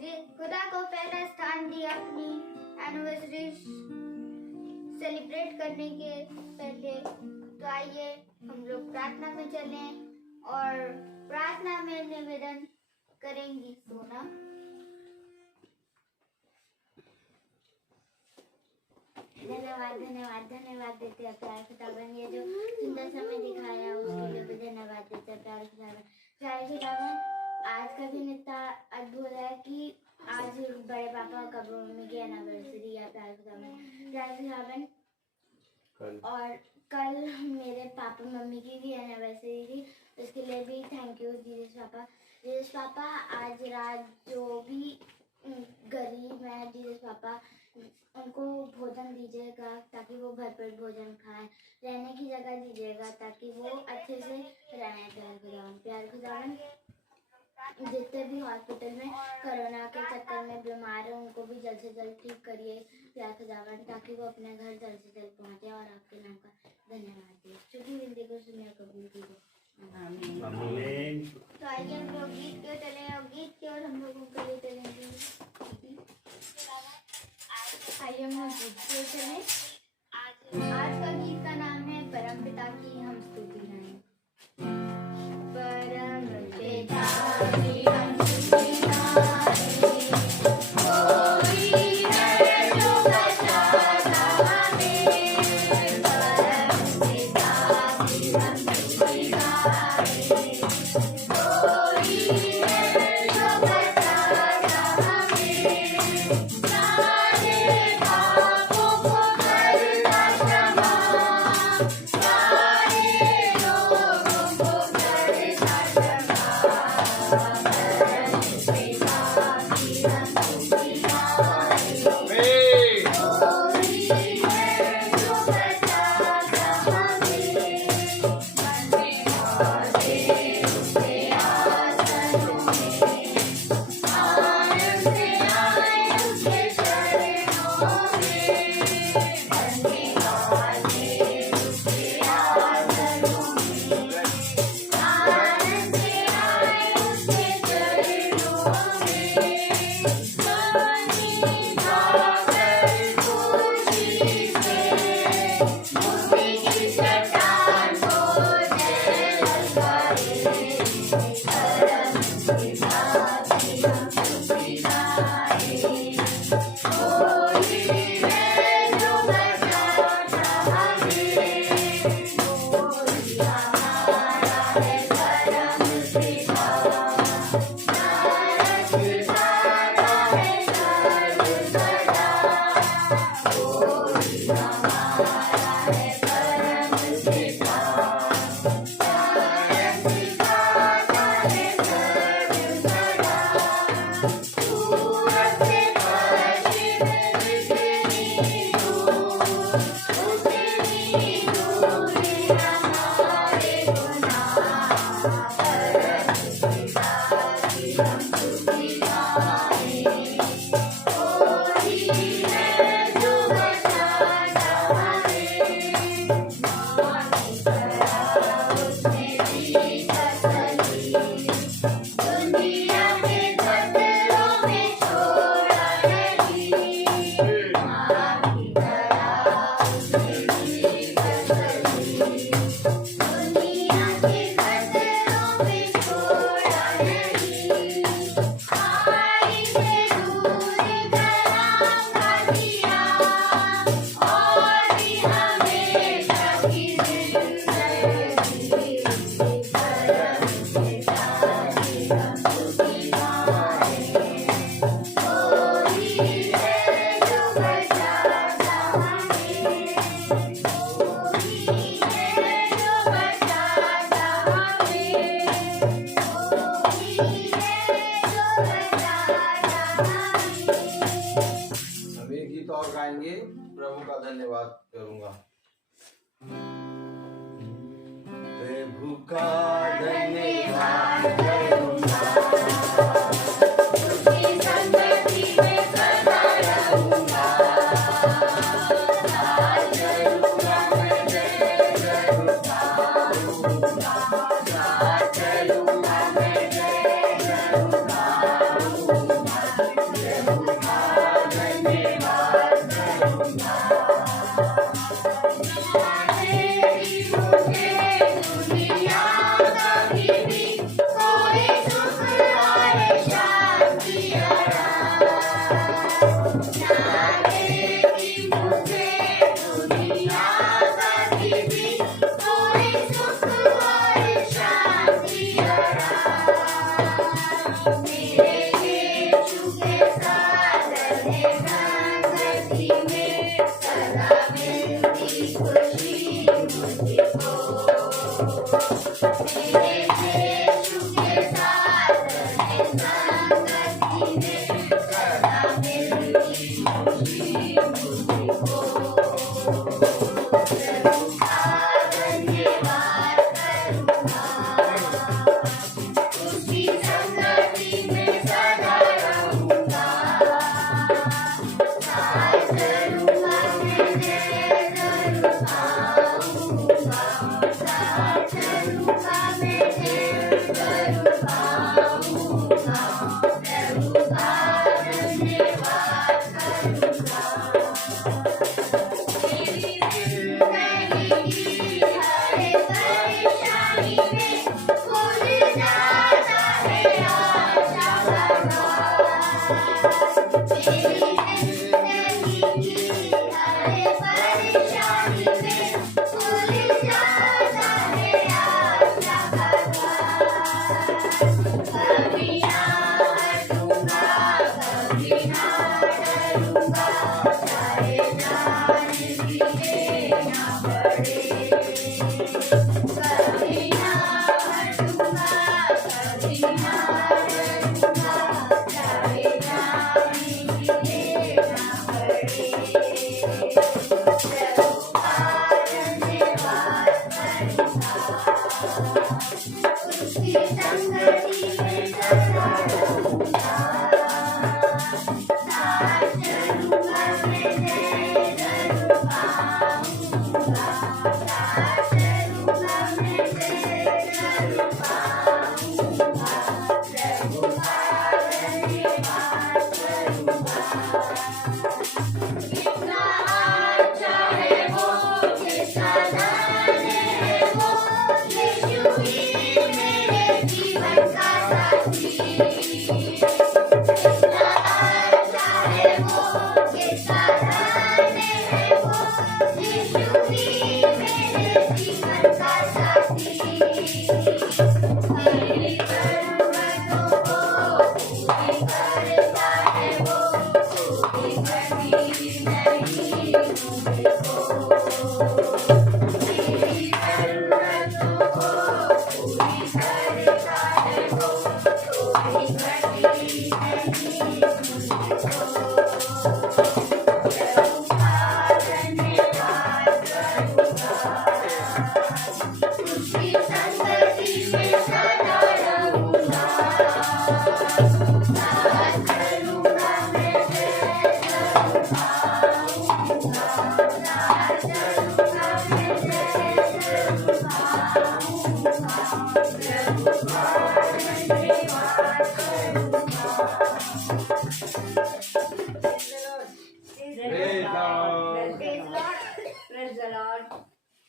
खुदा को पहला स्थान दिया अपनी एनिवर्सरी सेलिब्रेट करने के पहले। तो आइए हम लोग प्रार्थना में चलें और प्रार्थना में निवेदन करेंगी सोना। धन्यवाद देते हैं प्यार खुदावन, ये जो सुंदर समय दिखाया उसके लिए भी धन्यवाद देते हैं प्यार खुदावन। प्यार खुदावन, आज का दिन इतना अद्भुत है कि आज बड़े पापा और कबू मम्मी की एनिवर्सरी है प्यार खुदावन। और कल मेरे पापा मम्मी की भी एनिवर्सरी थी, उसके लिए भी थैंक यू जीसस पापा। आज रात जो भी गरीब है जीसस पापा, उनको भोजन दीजिएगा ताकि वो भरपेट भोजन खाएं, रहने की जगह दीजिएगा ताकि वो अच्छे से रहें प्यार खुदावन। जितने भी हॉस्पिटल में कोरोना के चक्कर में बीमार हैं उनको भी जल्द से जल्द ठीक करिए प्यार खुदावन, ताकि वो अपने घर जल्द से जल्द पहुंचे और आपके नाम का धन्यवाद दिए। चूँकि हिंदी को सुनिए कबूल कीजिए। तो आइए हम लोग गीत क्यों चले और गीत की ओर हम लोगों को लेते रहेंगे। आइए हम लोग गीत क्यों चले। आज का गीत का नाम है परम पिता की हम स्तुति गाएं। परम पिता की हम स्तुति गाएं, कोई है जो बचाता हमें। परम पिता की हम स्तुति गाएं, कोई है जो बचाता हमें। सारे पापों को करता क्षमा, सारे लोगों को करता क्षमा। परम पिता की हम स्तुति गाएं, कोई है जो बचाता हमें। बंदे उसके आसनों में, आनंद से आए उसके चरणों में। बंदे उसके आसनों में, आनंद से आए उसके चरणों में। पानी गाकर खुशी से मुक्ति की चट्टान को जय ललकारे। परम पिता की हम स्तुति गाएं, कोई है जो बचाता हमें। कोई हमारा है परम पिता, रक्षाता है सर्वदा। कोई हमारा है परम पिता, रक्षाता है सर्वदा। सूरज से पश्चिम जितनी दूर, उतनी दूर हमारे गुनाह। परम पिता की हम स्तुति गाएं, कोई है जो बचाता हमें। माँ की तरह उसने दी तसल्ली, दुनिया के खतरों में छोड़ा नहीं। माँ की तरह उसने दी तसल्ली, दुनिया के खतरों में छोड़ा नहीं। आई से दूर करांगा दिया, और भी हमेशा की जिंदगी। परम पिता की हम स्तुति गाएं, कोई है जो बचाता हमें। कोई है जो बचाता हमें। कोई है जो बचाता हमें। हम एक गीत और गाएंगे, प्रभु का धन्यवाद करूंगा। प्रभु का धन्यवाद करूंगा, उसकी संगति में सदा रहूंगा। नाच करूंगा मैं, जय करूंगा। नाच करूंगा मैं, जय करूंगा।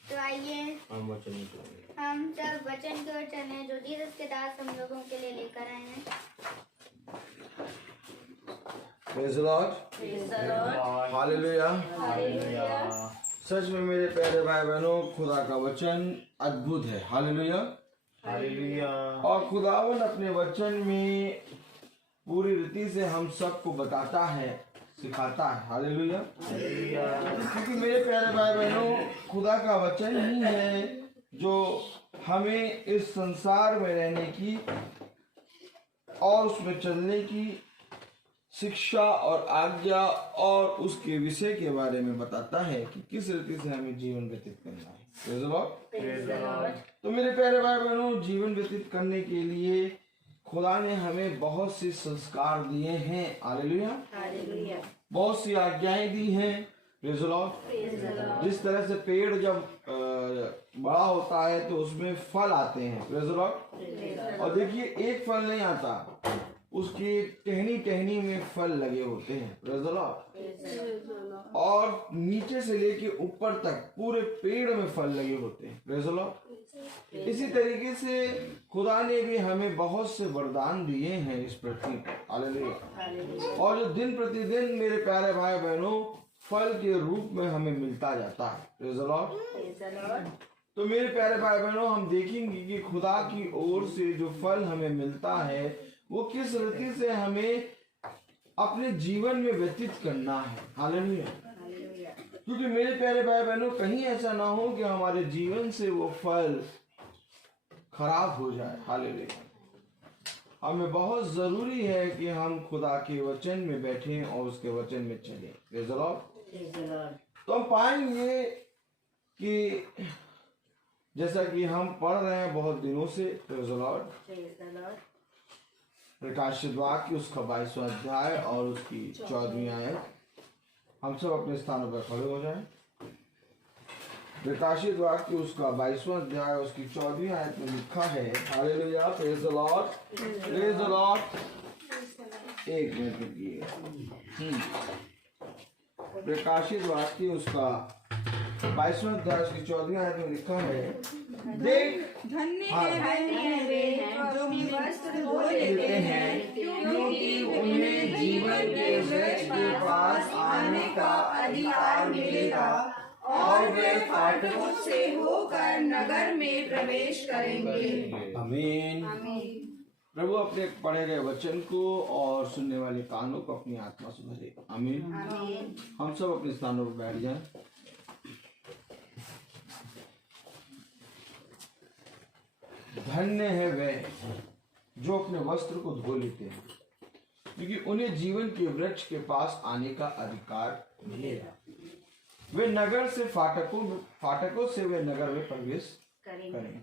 तो आइए हम सब वचन की ओर चलें जो जीसस के दास हम लोगों के लिए लेकर आए हैं। Praise the Lord. हालेलुया। सच में मेरे प्यारे भाई बहनों, खुदा का वचन अद्भुत है। हालेलुया। और खुदावन अपने वचन में पूरी रीति से हम सबको बताता है, सिखाता है। हालेलुया। क्योंकि मेरे प्यारे भाई बहनों, खुदा का वचन ही है जो हमें इस संसार में रहने की और उसमें चलने की शिक्षा और आज्ञा और उसके विषय के बारे में बताता है कि किस रीति से हमें जीवन व्यतीत करना है। Praise the Lord। तो मेरे प्यारे भाई बहनों, जीवन व्यतीत करने के लिए खुदा ने हमें बहुत से संस्कार दिए हैं। हालेलुया। बहुत सी आज्ञाएं दी हैं। Praise the Lord। जिस तरह से पेड़ जब बड़ा होता है तो उसमें फल आते हैं। Praise the Lord। और देखिए, एक फल नहीं आता, उसकी टहनी टहनी में फल लगे होते हैं। Praise the Lord। और नीचे से लेके ऊपर तक पूरे पेड़ में फल लगे होते हैं। Praise the Lord। इसी तरीके से खुदा ने भी हमें बहुत से वरदान दिए हैं इस पृथ्वी पर। हालेलुया। और जो दिन प्रतिदिन मेरे प्यारे भाई बहनों फल के रूप में हमें मिलता जाता है। Praise the Lord। तो मेरे प्यारे भाई बहनों, हम देखेंगे कि खुदा की ओर से जो फल हमें मिलता है वो किस रीति से हमें अपने जीवन में व्यतीत करना है। हालेलुया। क्योंकि मेरे प्यारे भाई बहनों, कहीं ऐसा ना हो कि हमारे जीवन से वो फल खराब हो जाए। हालेलुया। हमें बहुत जरूरी है कि हम खुदा के वचन में बैठें और उसके वचन में चलें। Praise the Lord. तो हम पाएंगे कि जैसा कि हम पढ़ रहे हैं बहुत दिनों से, प्रेज़ द लॉर्ड, प्रकाशित वाक्य उसका 22वां अध्याय और उसकी 14वीं आयत। हम सब अपने स्थानों पर खड़े हो जाएं। प्रकाशित वाक्य उसका 22वां अध्याय उसकी 14वीं आयत में लिखा है। Hallelujah. Praise the Lord. Praise the Lord. एक मिनट रुकिए। प्रकाशित वाक्य उसका 22वां अध्याय उसकी 14वीं आयत में लिखा है, देख धन्य है वे जो अपने वस्त्र धो लेते हैं, क्योंकि उन्हें जीवन के वृक्ष के पास आने का अधिकार मिलेगा और वे फाटकों से होकर नगर में प्रवेश करेंगे। आमीन। प्रभु अपने पढ़े गए वचन को और सुनने वाले कानों को अपनी आत्मा से भरे। आमीन। हम सब अपने स्थानों पर बैठ जाएं। धन्य है वे जो अपने वस्त्र को धो लेते हैं, क्योंकि उन्हें जीवन के वृक्ष के पास आने का अधिकार मिलेगा। वे नगर से फाटकों से वे नगर में प्रवेश करेंगे।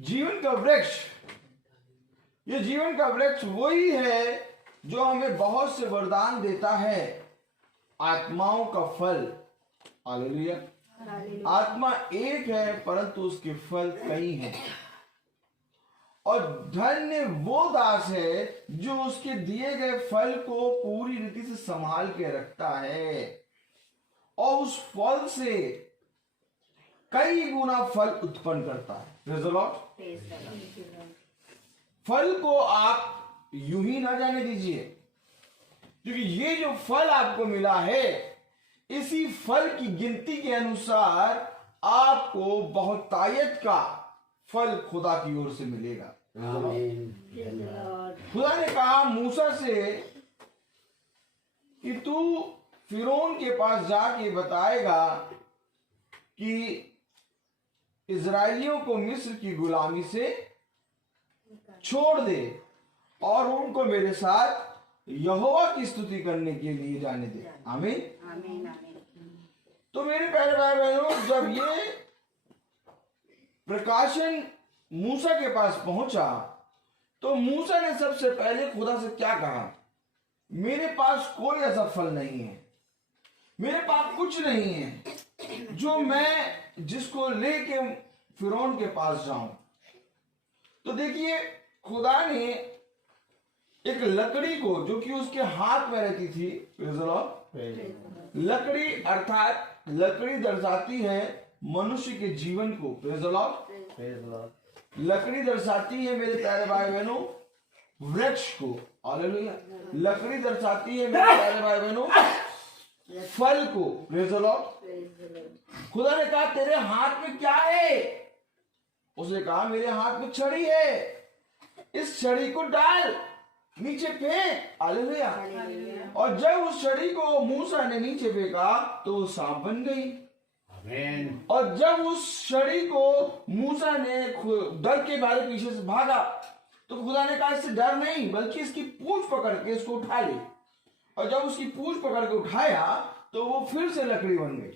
जीवन का वृक्ष, ये जीवन का वृक्ष वही है जो हमें बहुत से वरदान देता है। आत्माओं का फल। हालेलुया। आत्मा एक है परंतु उसके फल कई हैं। और धन्य वो दास है जो उसके दिए गए फल को पूरी रीति से संभाल के रखता है और उस फल से कई गुना फल उत्पन्न करता है। Praise the Lord. फल को आप यूं ही ना जाने दीजिए, क्योंकि ये जो फल आपको मिला है, इसी फल की गिनती के अनुसार आपको बहुतायत का फल खुदा की ओर से मिलेगा। खुदा ने कहा मूसा से कि तू फिरौन के पास जाके बताएगा कि इजराइलियों को मिस्र की गुलामी से छोड़ दे और उनको मेरे साथ यहोवा की स्तुति करने के लिए जाने दे। आमीन। तो मेरे प्यारे भाई बहनों, जब ये प्रकाशन मूसा के पास पहुंचा तो मूसा ने सबसे पहले खुदा से क्या कहा? मेरे पास कोई ऐसा फल नहीं है, मेरे पास कुछ नहीं है जो मैं जिसको लेके फिरौन के पास जाऊं। तो देखिए, खुदा ने एक लकड़ी को, जो कि उसके हाथ में रहती थी, लकड़ी अर्थात लकड़ी दर्शाती है मनुष्य के जीवन को। लकड़ी दर्शाती है मेरे प्यारे भाई बहनों वृक्ष को। हालेलुया। लकड़ी दर्शाती है मेरे प्यारे भाई बहनों फल को। Praise the Lord. खुदा ने कहा तेरे हाथ में क्या है? उसने कहा मेरे हाथ में छड़ी है, इस छड़ी को डाल नीचे फेंक। हालेलुया। और जब उस छड़ी को मूसा ने नीचे फेंका तो वो सांप बन गई। और जब उस छड़ी को मूसा ने डर के मारे पीछे से भागा तो खुदा ने कहा इससे डर नहीं, बल्कि इसकी पूंछ पकड़ के इसको उठा ले। और जब उसकी पूंछ पकड़ के उठाया तो वो फिर से लकड़ी बन गई।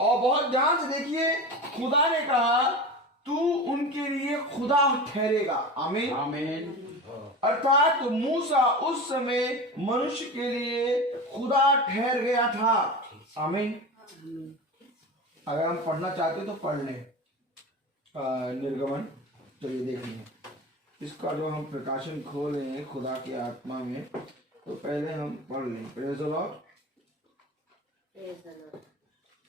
और बहुत ध्यान से देखिए, खुदा ने कहा तू उनके लिए खुदा ठहरेगा। आमीन। अर्थात मूसा उस समय मनुष्य के लिए खुदा ठहर गया था। आमीन। अगर हम पढ़ना चाहते तो पढ़ लें निर्गमन। चलिए देखेंगे इसका जो हम प्रकाशन खोल रहे हैं खुदा की आत्मा में, तो पहले हम पढ़ लें। Praise the Lord.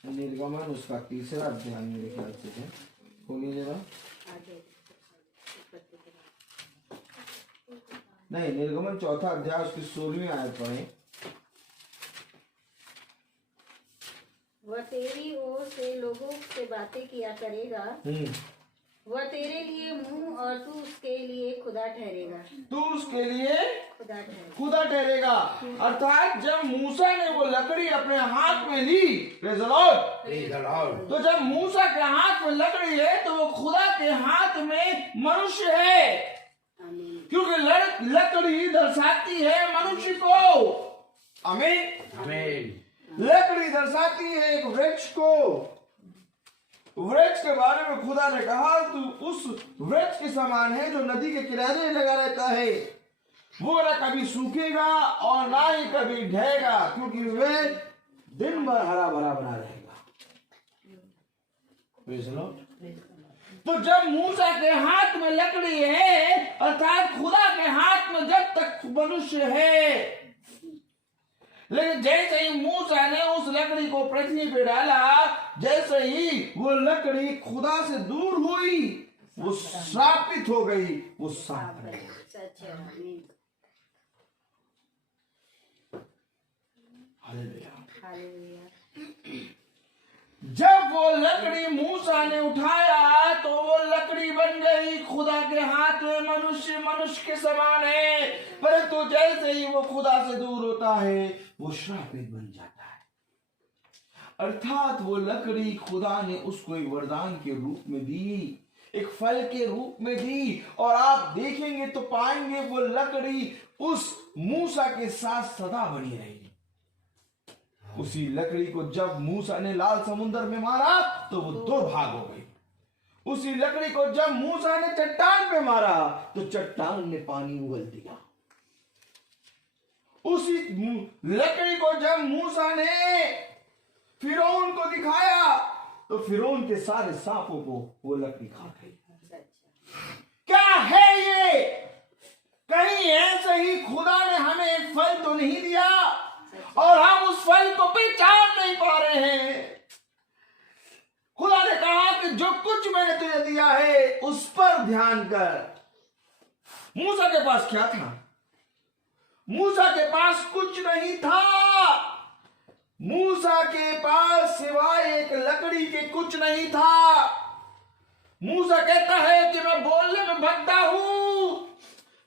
निर्गमन उसका 3रा अध्याय मेरे ख्याल से है। खोलिए जरा। नहीं, निर्गमन 4था अध्याय उसकी 16वीं आयत पढ़े। वह तेरी ओर से लोगों से बातें किया करेगा, वह तेरे लिए मुंह और तू उसके लिए खुदा ठहरेगा। तू उसके लिए खुदा ठहरेगा। खुदा ठहरेगा। अर्थात जब मूसा ने वो लकड़ी अपने हाथ में ली, प्रेज़ द लॉर्ड, तो जब मूसा के हाथ में लकड़ी है तो वो खुदा के हाथ में मनुष्य है, क्योंकि लकड़ी दर्शाती है मनुष्य को। आमीन। लकड़ी दर्शाती है एक वृक्ष को। वृक्ष के बारे में खुदा ने कहा तू उस वृक्ष के समान है जो नदी के किनारे लगा रहता है, वो न कभी सूखेगा और ना ही कभी ढहेगा, क्योंकि वे दिन भर हरा भरा बना रहेगा। तो जब मूसा के हाथ में लकड़ी है, अर्थात खुदा के हाथ में जब तक मनुष्य है, लेकिन जैसे ही मूसा ने उस लकड़ी को पृथ्वी पे डाला, जैसे ही वो लकड़ी खुदा से दूर हुई, वो श्रापित हो गई, वो सांप बन गई। हालेलुया। जब वो लकड़ी मूसा ने उठाया तो वो लकड़ी बन गई खुदा के हाथ में। मनुष्य के समान है, परंतु जैसे ही वो खुदा से दूर होता है वो श्रापित बन जाता है। अर्थात वो लकड़ी खुदा ने उसको एक वरदान के रूप में दी, एक फल के रूप में दी। और आप देखेंगे तो पाएंगे वो लकड़ी उस मूसा के साथ सदा बनी रहेगी। उसी लकड़ी को जब मूसा ने लाल समुद्र में मारा तो वो 2 भाग हो गई। उसी लकड़ी को जब मूसा ने चट्टान पे मारा तो चट्टान ने पानी उगल दिया। उसी लकड़ी को जब मूसा ने फिरौन को दिखाया तो फिरौन के सारे सांपों को वो लकड़ी खा गई। क्या है ये? कहीं ऐसे ही खुदा ने हमें एक फल तो नहीं दिया और हम उस फल को पहचान नहीं पा रहे हैं। खुदा ने कहा कि जो कुछ मैंने तुझे दिया है उस पर और ध्यान कर। मूसा के पास क्या था? मूसा के पास कुछ नहीं था। मूसा के पास सिवाय एक लकड़ी के कुछ नहीं था। मूसा कहता है कि मैं बोलने में भद्दा हूं,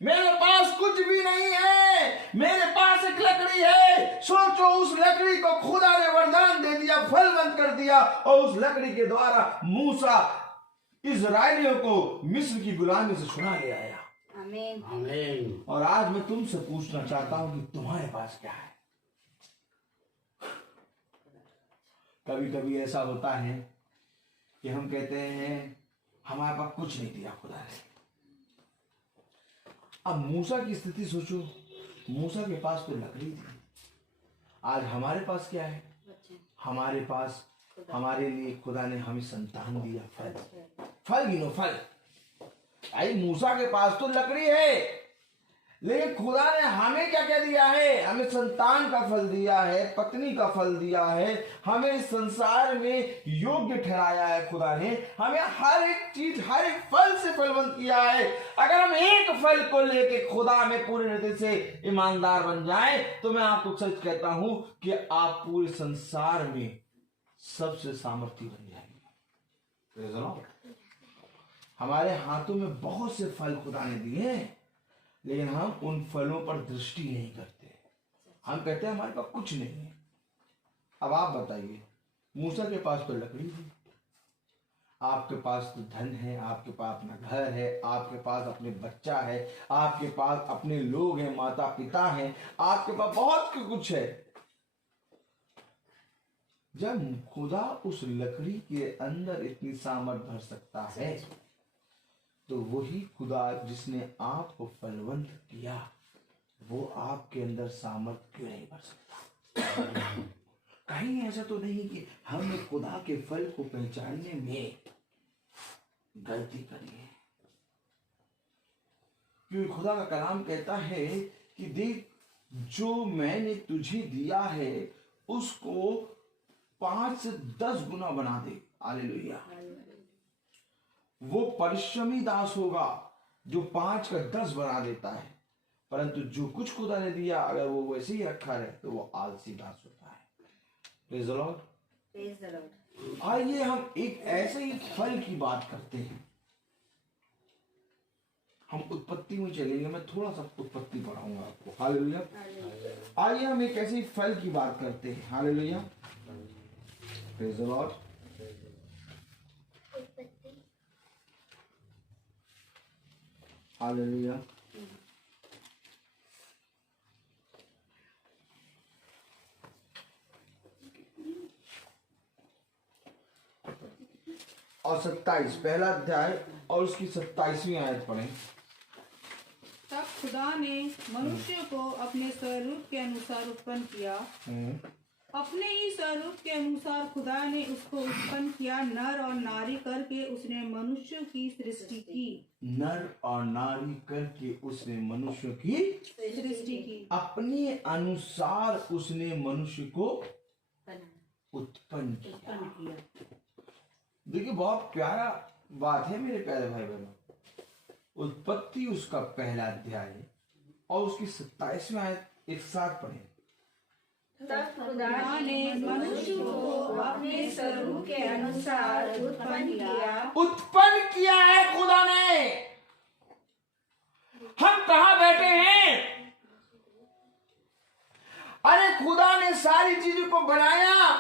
मेरे पास कुछ भी नहीं है, मेरे पास एक लकड़ी है। सोचो, उस लकड़ी को खुदा ने वरदान दे दिया, फलवंत कर दिया, और उस लकड़ी के द्वारा मूसा इजराइलियों को मिस्र की गुलामी से छुड़ा ले आया। आमीन। आमीन। और आज मैं तुमसे पूछना चाहता हूं कि तुम्हारे पास क्या है? कभी कभी ऐसा होता है कि हम कहते हैं हमारे पास कुछ नहीं दिया खुदा ने। अब मूसा की स्थिति सोचो, मूसा के पास तो लकड़ी थी। आज हमारे पास क्या है? हमारे पास हमारे लिए खुदा ने हमें संतान दिया, फल गिनो, फल। आई मूसा के पास तो लकड़ी है, लेकिन खुदा ने हमें क्या क्या दिया है? हमें संतान का फल दिया है, पत्नी का फल दिया है, हमें इस संसार में योग्य ठहराया है। खुदा ने हमें हर एक चीज, हर एक फल से फलवंत किया है। अगर हम एक फल को लेके खुदा में पूरे हृदय से ईमानदार बन जाएं, तो मैं आपको सच कहता हूं कि आप पूरे संसार में सबसे सामर्थ्य बन जाएंगे। हमारे हाथों में बहुत से फल खुदा ने दिए हैं, लेकिन हम उन फलों पर दृष्टि नहीं करते। हम कहते हैं हमारे पास कुछ नहीं है। अब आप बताइए, मूसा के पास तो लकड़ी थी, आपके पास तो धन है, आपके पास अपना घर है, आपके पास अपने बच्चा है, आपके पास अपने लोग हैं, माता पिता हैं, आपके पास बहुत कुछ है। जब खुदा उस लकड़ी के अंदर इतनी सामर्थ भर सकता है, तो वही खुदा जिसने आपको फलवंत किया, वो आपके अंदर सामर्थ क्यों नहीं भर सकता? कहीं ऐसा तो नहीं कि हमने खुदा के फल को पहचानने में गलती करी है? क्योंकि खुदा का कलाम कहता है कि देख, जो मैंने तुझे दिया है उसको 5 से 10 गुना बना दे। हालेलुया। वो परिश्रमी दास होगा जो 5 का 10 बना देता है, परंतु जो कुछ खुदा ने दिया अगर वो वैसे ही रखा रहे तो वो आलसी दास होता है। Praise the Lord. Praise the Lord. आइए हम एक ऐसे ही फल की बात करते हैं। हम उत्पत्ति में चलेंगे, मैं थोड़ा सा उत्पत्ति पढ़ाऊंगा आपको। हालेलुया। आइए हम एक ऐसे ही फल की बात करते हैं। Hallelujah. Praise the Lord. Hallelujah. और 27 पहला अध्याय और उसकी 27वीं आयत पढ़ें। तब खुदा ने मनुष्य को अपने स्वरूप के अनुसार उत्पन्न किया, अपने ही स्वरूप के अनुसार खुदा ने उसको उत्पन्न किया, नर और नारी करके उसने मनुष्य की सृष्टि की। नर और नारी करके उसने मनुष्य की सृष्टि की। अपने अनुसार उसने मनुष्य को उत्पन्न किया। देखिए, बहुत प्यारा बात है मेरे प्यारे भाई बहनों। उत्पत्ति उसका पहला अध्याय और उसकी 27वीं आयत एक साथ पढ़ें। तब खुदा ने मनुष्य को अपने स्वरूप के अनुसार उत्पन्न किया है खुदा ने। हम कहाँ बैठे हैं? अरे खुदा ने सारी चीजों को बनाया,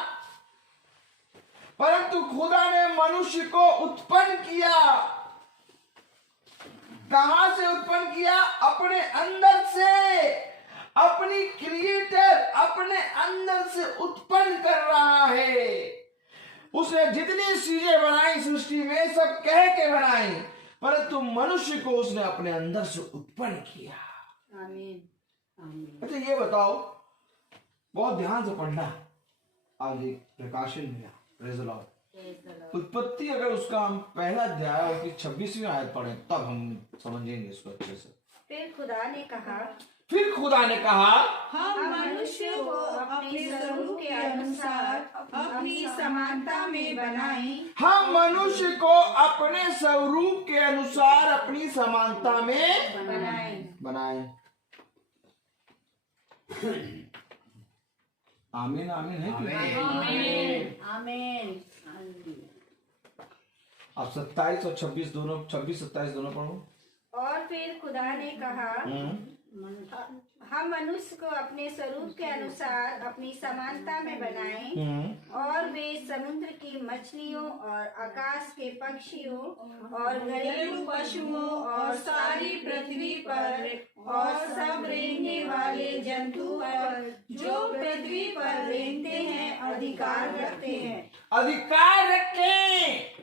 परंतु खुदा ने मनुष्य को उत्पन्न किया। कहां से उत्पन्न किया? अपने अंदर से। अपनी क्रिएटर अपने अंदर से उत्पन्न कर रहा है। उसने जितनी चीजें बनाई सृष्टि में सब कह के बनाई, परंतु मनुष्य को उसने अपने अंदर से उत्पन्न किया। आमीन। अच्छा, ये बताओ, बहुत ध्यान से पढ़ना। आज एक प्रकाशन मिला। Praise the Lord. उत्पत्ति अगर उसका हम पहला अध्याय और 26वीं आयत पढ़ें तब हम समझेंगे इसको अच्छे से। फिर खुदा ने कहा, हम मनुष्य को अपने स्वरूप के अनुसार अपनी समानता में बनाएं। हम मनुष्य को अपने स्वरूप के अनुसार अपनी समानता में बनाए। आमीन आमीन है कि आमीन। आप 27 और 26 दोनों, 26-27 दोनों पढ़ो। और फिर खुदा ने कहा, हम मनुष्य को अपने स्वरूप के अनुसार अपनी समानता में बनाएं, और वे समुद्र की मछलियों और आकाश के पक्षियों और घरेलू पशुओं और सारी पृथ्वी पर और सब रेंगने वाले जंतु पर जो पृथ्वी पर रेंगते हैं अधिकार रखते हैं। अधिकार रखें।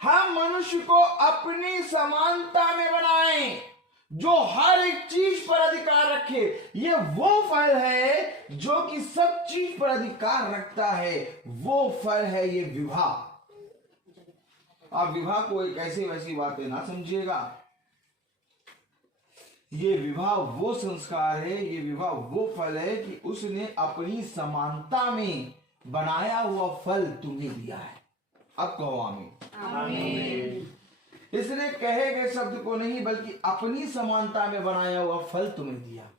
हम मनुष्य को अपनी समानता में बनाएं, जो हर एक चीज पर अधिकार रखे। ये वो फल है जो कि सब चीज पर अधिकार रखता है। वो फल है ये विवाह। आप विवाह को एक ऐसी वैसी बातें ना समझिएगा। ये विवाह वो संस्कार है, ये विवाह वो फल है कि उसने अपनी समानता में बनाया हुआ फल तुम्हें दिया है। अब कहो आमीन। इसने कहे गए शब्द को नहीं बल्कि अपनी समानता में बनाया हुआ फल तुम्हें दिया।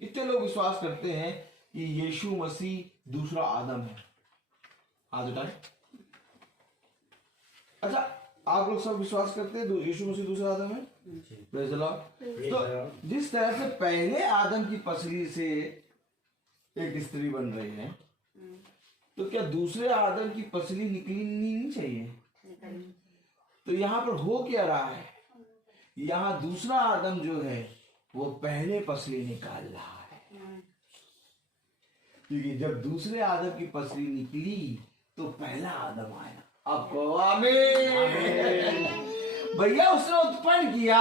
इतने लोग विश्वास करते हैं कि यीशु मसीह दूसरा आदम है। हाथ उठाएं। अच्छा, आप लोग सब विश्वास करते हैं यीशु मसीह दूसरा आदम है? Praise the Lord. तो जिस तरह से पहले आदम की पसली से एक स्त्री बन रही है, तो क्या दूसरे आदम की पसली निकलनी नहीं चाहिए? तो यहाँ पर हो क्या रहा है? यहाँ दूसरा आदम जो है वो पहले पसली निकाल रहा है, क्योंकि जब दूसरे आदम की पसली निकली तो पहला आदम आया। अब कहो आमीन। भैया उसने उत्पन्न किया।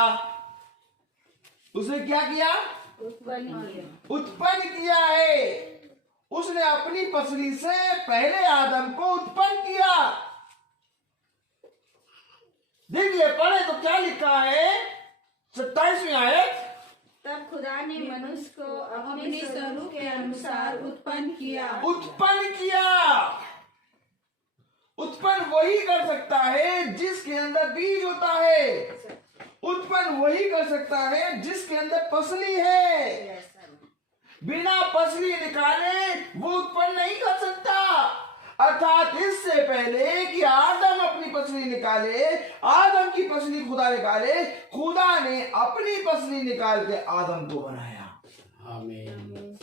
उसने क्या किया? उत्पन्न किया है। उसने अपनी पसली से पहले आदम को उत्पन्न किया। देखिए, पढ़े तो क्या लिखा है 27वीं आयत। तब खुदा ने मनुष्य को अपने स्वरूप के अनुसार उत्पन्न किया। उत्पन्न किया। उत्पन्न वही कर सकता है जिसके अंदर बीज होता है। उत्पन्न वही कर सकता है जिसके अंदर पसली है। बिना पसली निकाले वो उत्पन्न नहीं कर सकता। अर्थात इससे पहले कि आदम अपनी पसली निकाले, आदम की पसली खुदा निकाले, खुदा ने अपनी पसली निकाल के आदम को बनाया। आमीन।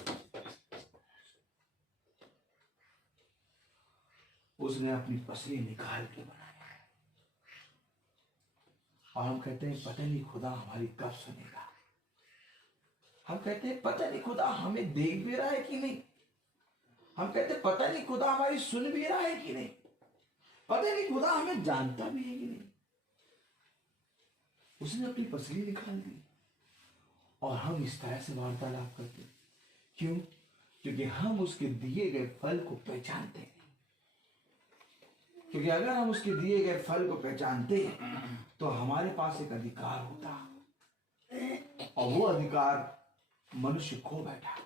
उसने अपनी पसली निकाल के बनाया। और हम कहते हैं पता नहीं खुदा हमारी कब सुनेगा। हम कहते हैं पता नहीं खुदा हमें देख भी रहा है कि नहीं। हम कहते हैं पता नहीं खुदा हमारी सुन भी रहा है कि नहीं। पता नहीं खुदा हमें जानता भी है कि नहीं। उसने अपनी पसली निकाल दी और हम इस तरह से वार्तालाप करते हैं। क्यों? क्योंकि हम उसके दिए गए फल को पहचानते हैं। क्योंकि अगर हम उसके दिए गए फल को पहचानते हैं तो हमारे पास एक अधिकार होता, और वो अधिकार मनुष्य खो बैठा,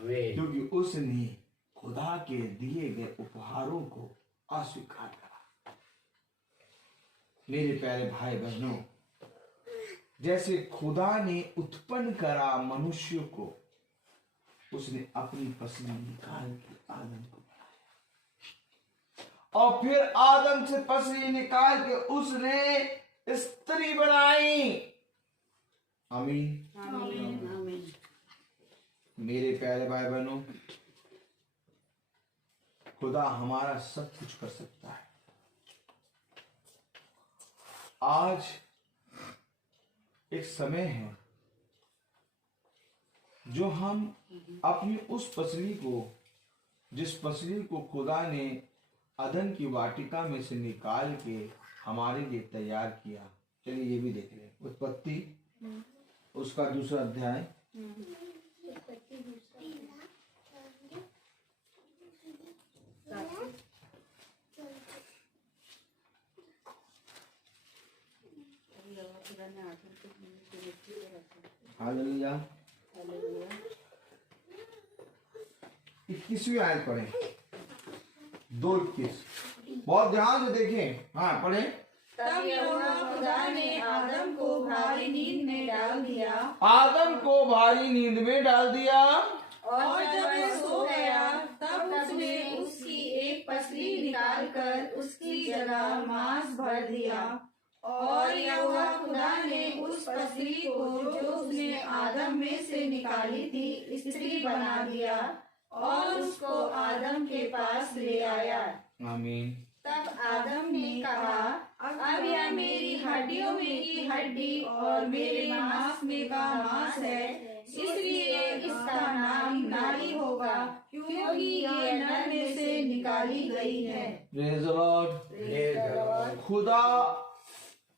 क्योंकि उसने खुदा के दिए गए उपहारों को अस्वीकार करा। मेरे प्यारे भाई बहनों, जैसे खुदा ने उत्पन्न करा मनुष्य को, उसने अपनी पसली निकाल के आदम को बनाया, और फिर आदम से पसली निकाल के उसने स्त्री बनाई। आमीन। आमीन। मेरे प्यारे भाई बहनों, खुदा हमारा सब कुछ कर सकता है। आज एक समय है जो हम अपनी उस पसली को, जिस पसली को खुदा ने अदन की वाटिका में से निकाल के हमारे लिए तैयार किया। चलिए ये भी देख लें। उत्पत्ति उसका 2 अध्याय, हालेलुया। 21वीं आयत पढ़े, 2:21। बहुत ध्यान से देखें। हाँ पढ़े। तब यहोवा खुदा ने आदम को भारी नींद में डाल दिया, आदम को भारी नींद में डाल दिया। और जब वह सो गया तब उसने उसकी एक पसली निकालकर उसकी जगह मांस भर दिया। और यहोवा खुदा ने उस पसली को जो उसने आदम में से निकाली थी स्त्री बना दिया और उसको आदम के पास ले आया। आमीन। तब आदम ने कहा, अब यह मेरी हड्डियों में की हड्डी और मेरे मांस में का मांस है, इसलिए इसका नाम नारी होगा, क्योंकि ये नर में से निकाली गई है। Praise the Lord. खुदा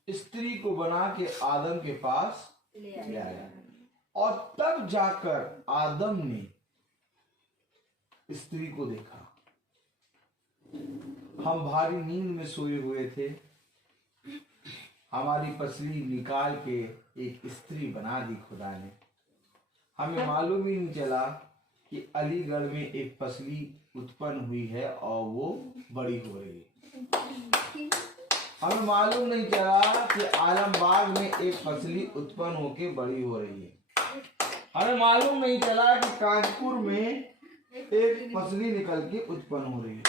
स्त्री को बना के आदम के पास ले आया और तब जाकर आदम ने स्त्री को देखा। हम भारी नींद में सोए हुए थे, हमारी पसली निकाल के एक स्त्री बना दी खुदा ने। हमें मालूम ही नहीं चला कि अलीगढ़ में एक पसली उत्पन्न हुई है और वो बड़ी हो रही है। हमें मालूम नहीं चला कि आलमबाग में एक पसली उत्पन्न होके बड़ी हो रही है। हमें मालूम नहीं चला कि कानपुर में एक पसली निकल के उत्पन्न हो रही है।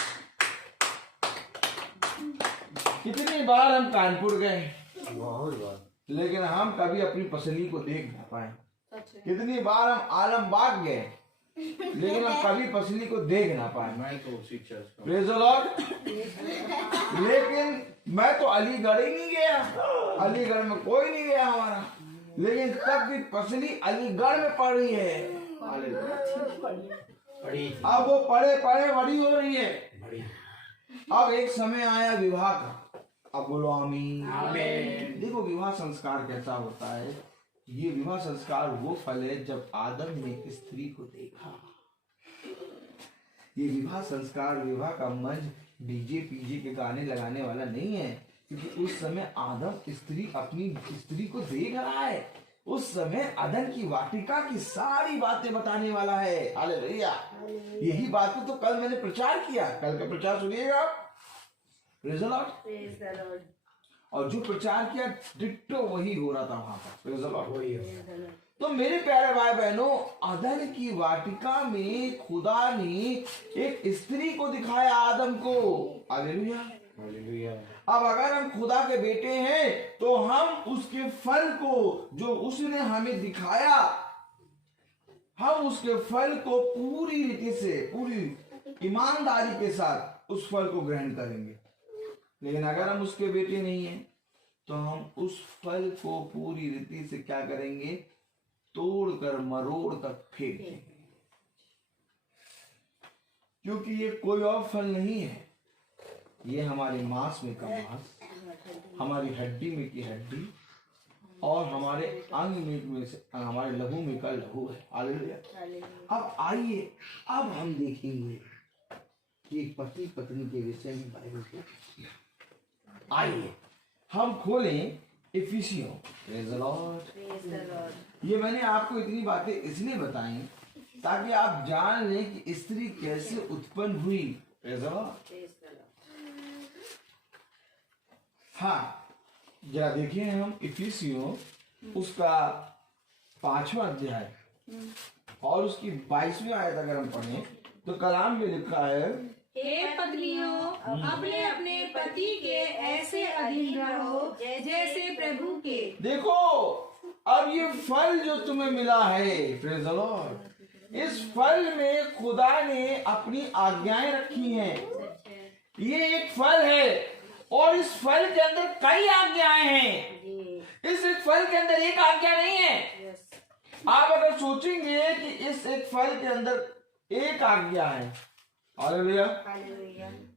कितनी बार हम कानपुर गए, बहुत बार, लेकिन हम कभी अपनी पसली को देख ना पाए। कितनी बार हम आलमबाग गए, लेकिन हम कभी पसली को देख ना पाए। मैं तो उसी चर्च का प्रेज़ द लॉर्ड। लेकिन मैं तो अलीगढ़ ही नहीं गया, अलीगढ़ में कोई नहीं गया हमारा, लेकिन तब भी पसली अलीगढ़ में पड़ रही है। बड़ी अब वो पड़े पड़े बड़ी हो रही है। बड़ी अब एक समय आया विवाह का। अब बोलो आमीन। आमीन। देखो विवाह संस्कार कैसा होता है। ये विवाह संस्कार वो फल है जब आदम ने स्त्री को देखा। ये विवाह संस्कार, विवाह का मंच डीजे पीजे के गाने लगाने वाला नहीं है, क्योंकि उस समय आदम अपनी स्त्री को देख रहा है। उस समय अदन की वाटिका की सारी बातें बताने वाला है। हालेलुया। यही बातें तो कल मैंने प्रचार किया, कल का प्रचार सुनिएगा आप। Praise the Lord. और जो प्रचार किया डिट्टो वही हो रहा था वहां पर। Praise the Lord. वही है। तो मेरे प्यारे भाई बहनों, अदन की वाटिका में खुदा ने एक स्त्री को दिखाया आदम को। हालेलुया। हालेलुया। अब अगर हम खुदा के बेटे हैं तो हम उसके फल को जो उसने हमें दिखाया, हम उसके फल को पूरी रीति से, पूरी ईमानदारी के साथ उस फल को ग्रहण करेंगे। लेकिन अगर हम उसके बेटे नहीं हैं तो हम उस फल को पूरी रीति से क्या करेंगे? तोड़कर मरोड़ कर फेंक देंगे, क्योंकि ये कोई और फल नहीं है। ये हमारे मांस में का मांस, हमारी हड्डी में की हड्डी और हमारे अंग में से हमारे लहू में का लहू है। हालेलुया। अब आइए, अब हम देखेंगे कि पति पत्नी के विषय में बाइबल को। आइए हम खोलें इफिसियों। Praise the Lord. ये मैंने आपको इतनी बातें इसलिए बताई ताकि आप जान लें कि स्त्री कैसे उत्पन्न हुई। Praise the Lord. हाँ, जरा देखिए हम इफिसियों उसका 5वां अध्याय और उसकी 22वीं आयत अगर हम पढ़ें तो कलाम में लिखा है, हे पत्नियों, अपने अपने पति के ऐसे अधीन रहो जैसे प्रभु के। देखो अब ये फल जो तुम्हें मिला है, प्रेज़ द लॉर्ड, इस फल में खुदा ने अपनी आज्ञाएं रखी हैं। ये एक फल है और इस फल के अंदर कई आज्ञाएं हैं। इस एक फल के अंदर एक आज्ञा नहीं है। आप अगर सोचेंगे कि इस एक फल के अंदर एक आज्ञा है, हालेलुया,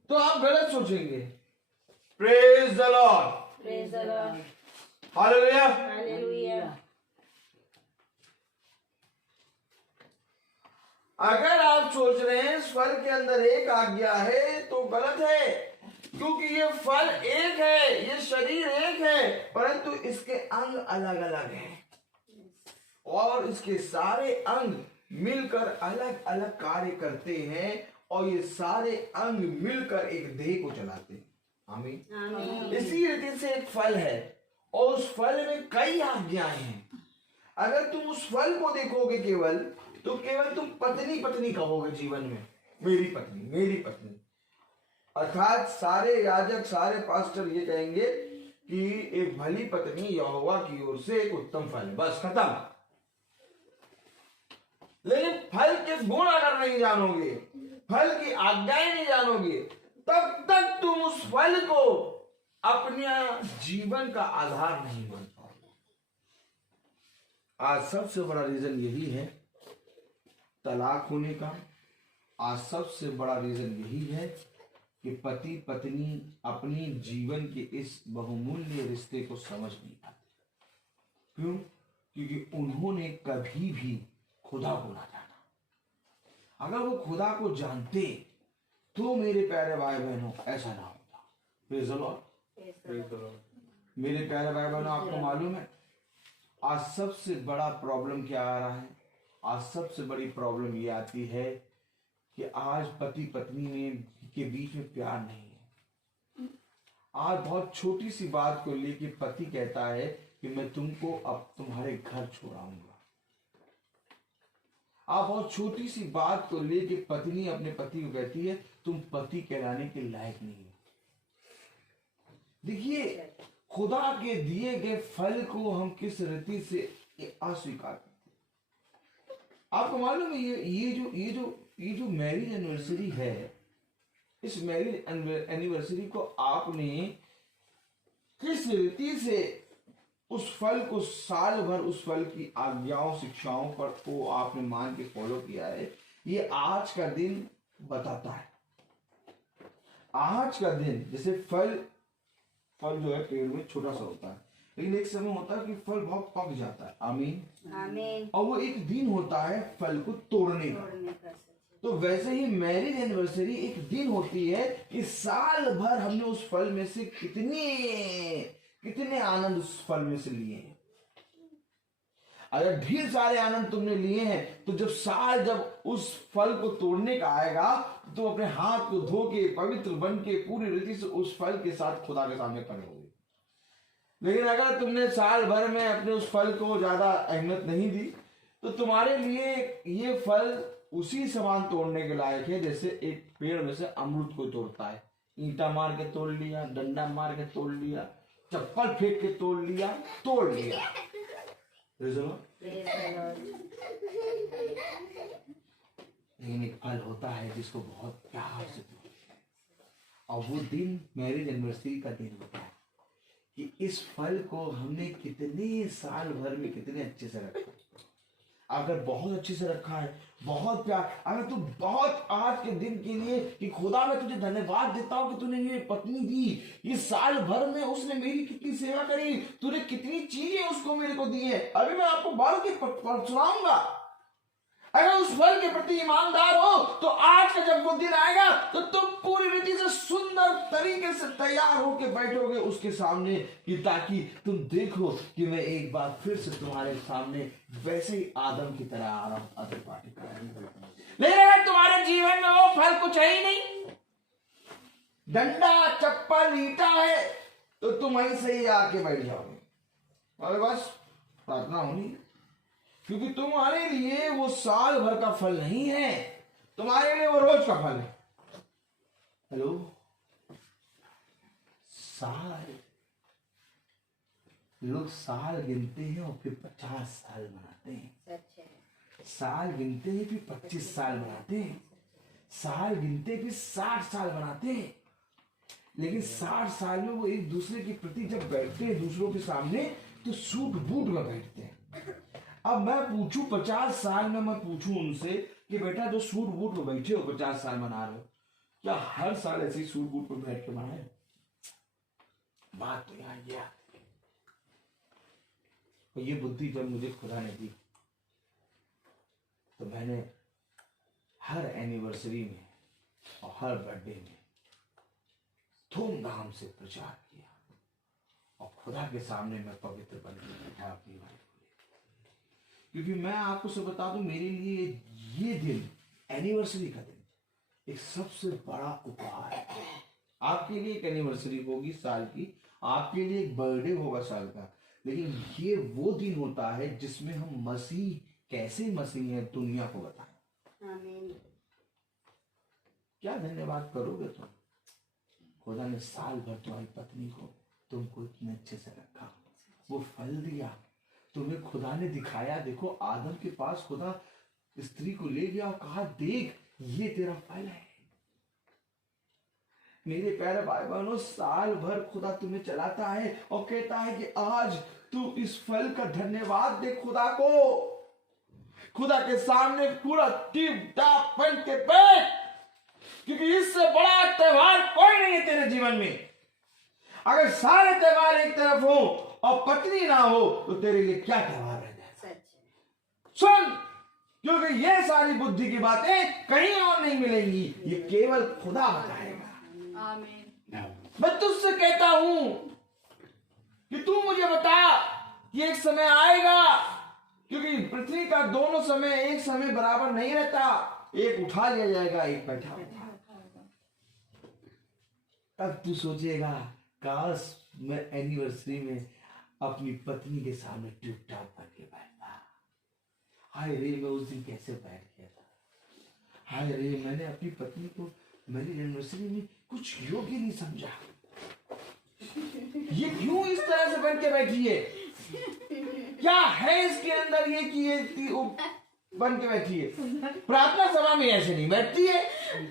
तो आप गलत सोचेंगे। Praise the Lord. हालेलुया। अगर आप सोच रहे हैं इस फल के अंदर एक आज्ञा है तो गलत है, क्योंकि ये फल एक है, ये शरीर एक है, परंतु इसके अंग अलग अलग हैं और इसके सारे अंग मिलकर अलग अलग कार्य करते हैं और ये सारे अंग मिलकर एक देह को चलाते हैं। आमीन। इसी रीति से एक फल है और उस फल में कई आज्ञाएं हैं। अगर तुम उस फल को देखोगे केवल, तो केवल तुम पत्नी पत्नी कहोगे जीवन में, मेरी पत्नी मेरी पत्नी। अर्थात सारे याजक सारे पास्टर ये कहेंगे कि एक भली पत्नी यहोवा की ओर से एक उत्तम फल है, बस खत्म। लेकिन फल के गुण अगर नहीं जानोगे, फल की आज्ञाएं नहीं जानोगे, तब तक तुम उस फल को अपने जीवन का आधार नहीं मान पाओगे। आज सबसे बड़ा रीजन यही है तलाक होने का। आज सबसे बड़ा रीजन यही है कि पति पत्नी अपनी जीवन के इस बहुमूल्य रिश्ते को समझ नहीं पाते। क्यों? क्योंकि उन्होंने कभी भी खुदा को ना जाना। अगर वो खुदा को जानते तो मेरे प्यारे भाई बहनों ऐसा ना होता। Praise the Lord. मेरे प्यारे भाई बहनों, आपको मालूम है आज सबसे बड़ा प्रॉब्लम क्या आ रहा है? आज सबसे बड़ी प्रॉब्लम ये आती है कि आज पति पत्नी में के बीच में प्यार नहीं है। आज बहुत छोटी सी बात को लेके पति कहता है कि मैं तुमको अब तुम्हारे घर छोड़ाऊंगा। आप बहुत छोटी सी बात को लेके पत्नी अपने पति को कहती है तुम पति कहलाने के लायक नहीं हो। देखिए, खुदा के दिए गए फल को हम किस रीति से अस्वीकार करते हैं। आपको मालूम है ये जो मैरिज एनिवर्सरी है, इस मैरिज एनिवर्सरी को आपने किस रीति से उस फल को साल भर उस फल की आज्ञाओं शिक्षाओं पर को आपने मान के फॉलो किया है, ये आज का दिन बताता है। आज का दिन जैसे फल जो है पेड़ में छोटा सा होता है, लेकिन एक समय होता है कि फल बहुत पक जाता है। आमीन आमीन। और वो एक दिन होता है फल को तोड़ने का। तो वैसे ही मैरिज एनिवर्सरी एक दिन होती है कि साल भर हमने उस फल में से कितने आनंद उस फल में से लिए हैं। अगर ढेर सारे आनंद तुमने लिए हैं तो जब उस फल को तोड़ने का आएगा तो अपने हाथ को धो के पवित्र बन के पूरी रीति से उस फल के साथ खुदा के सामने खड़े होगे। लेकिन अगर तुमने साल भर में अपने उस फल को ज्यादा अहमियत नहीं दी तो तुम्हारे लिए ये फल उसी समान तोड़ने के लायक है जैसे एक पेड़ में से अमरूद को तोड़ता है। ईंटा मार के तोड़ लिया, डंडा मार के तोड़ लिया, चप्पल फेंक के तोड़ लिया। लेकिन एक फल होता है जिसको बहुत प्यार से तोड़ते हैं, और वो दिन मैरिज एनिवर्सरी का दिन होता है कि इस फल को हमने कितने साल भर में कितने अच्छे से रखा। अगर बहुत अच्छे से रखा है, बहुत प्यार, अगर तू बहुत आज के दिन के लिए कि खुदा मैं तुझे धन्यवाद देता हूं कि तूने ये पत्नी दी, ये साल भर में उसने मेरी कितनी सेवा करी, तूने कितनी चीजें उसको मेरे को दी है। अभी मैं आपको बाल के सुनाऊंगा। अगर उस फल के प्रति ईमानदार हो तो आज का जब वो दिन आएगा तो तुम पूरी रीति से सुंदर तरीके से तैयार होके बैठोगे उसके सामने कि ताकि तुम देखो कि मैं एक बार फिर से तुम्हारे सामने वैसे ही आदम की तरह आ रहा हूं, आदम पार्टी कर रहा हूं। लेकिन अगर तुम्हारे जीवन में वो फल कुछ है ही नहीं, डंडा चप्पल ईंटा है, तो तुम वहीं से ही आके बैठ जाओगे और बस प्रार्थना होनी, क्योंकि तुम्हारे लिए वो साल भर का फल नहीं है, तुम्हारे लिए वो रोज का फल है। हेलो, लोग साल गिनते हैं और फिर 50 साल मनाते हैं। साल गिनते हैं फिर 25 साल मनाते हैं। साल गिनते फिर 60 साल मनाते हैं। लेकिन 60 साल में वो एक दूसरे के प्रति जब बैठते हैं दूसरों के सामने तो सूट बूट में बैठते हैं। अब मैं पूछूं 50 साल में मैं पूछूं उनसे कि बेटा जो सूट बूट में बैठे हो 50 साल मना रहे हो, क्या हर साल ऐसे ही सूट बूट में बैठ के मनाए? बात तो यहाँ ये आती है। और ये बुद्धि जब मुझे खुदा ने दी तो मैंने हर एनिवर्सरी में और हर बर्थडे में धूमधाम से प्रचार किया और खुदा के सामने मैं पवित्र बन के बैठा अपनी वाइफ को। क्योंकि मैं आपको सब बता दूं, मेरे लिए ये दिन एनिवर्सरी का दिन एक सबसे बड़ा उपहार है। आपके लिए एक एनिवर्सरी होगी साल की, आपके लिए एक बर्थडे होगा साल का, लेकिन ये वो दिन होता है जिसमें हम मसीह कैसे मसीह है दुनिया को बताएं। आमीन। क्या धन्यवाद करोगे तुम? खुदा ने साल भर तुम्हारी पत्नी को तुमको इतने अच्छे से रखा, वो फल दिया तुम्हें, खुदा ने दिखाया। देखो आदम के पास खुदा स्त्री को ले गया और कहा देख ये तेरा फल है। मेरे प्यारे भाई बहनों, साल भर खुदा तुम्हें चलाता है और कहता है कि आज तू इस फल का धन्यवाद दे खुदा को। खुदा के सामने पूरा टिप टाप बन के बैठ, क्योंकि इससे बड़ा त्योहार कोई नहीं है तेरे जीवन में। अगर सारे त्योहार एक तरफ हो और पत्नी ना हो तो तेरे लिए क्या त्योहार रह जाए? सच। सुन, क्योंकि ये सारी बुद्धि की बातें कहीं और नहीं मिलेंगी, ये केवल खुदा बताएगा। आमीन। मैं तुझसे कहता हूं कि तू मुझे बता कि एक समय आएगा, क्योंकि पृथ्वी का दोनों समय एक समय बराबर नहीं रहता, एक उठा लिया जाएगा, एक बैठा होगा। तब तू सोचेगा काश मैं एनिवर्सरी में अपनी पत्नी के सामने ट्यूब टाप करके बैठता। हाय रे मैं उस दिन कैसे बैठ गया था, हाय रे मैंने अपनी पत्नी को मेरी एनिवर्सरी में कुछ योग्य नहीं समझा, ये क्यों इस तरह से बन के बैठी है, क्या है इसके अंदर ये कि ये बन के बैठी है। प्रार्थना सभा में ऐसे नहीं बैठती है,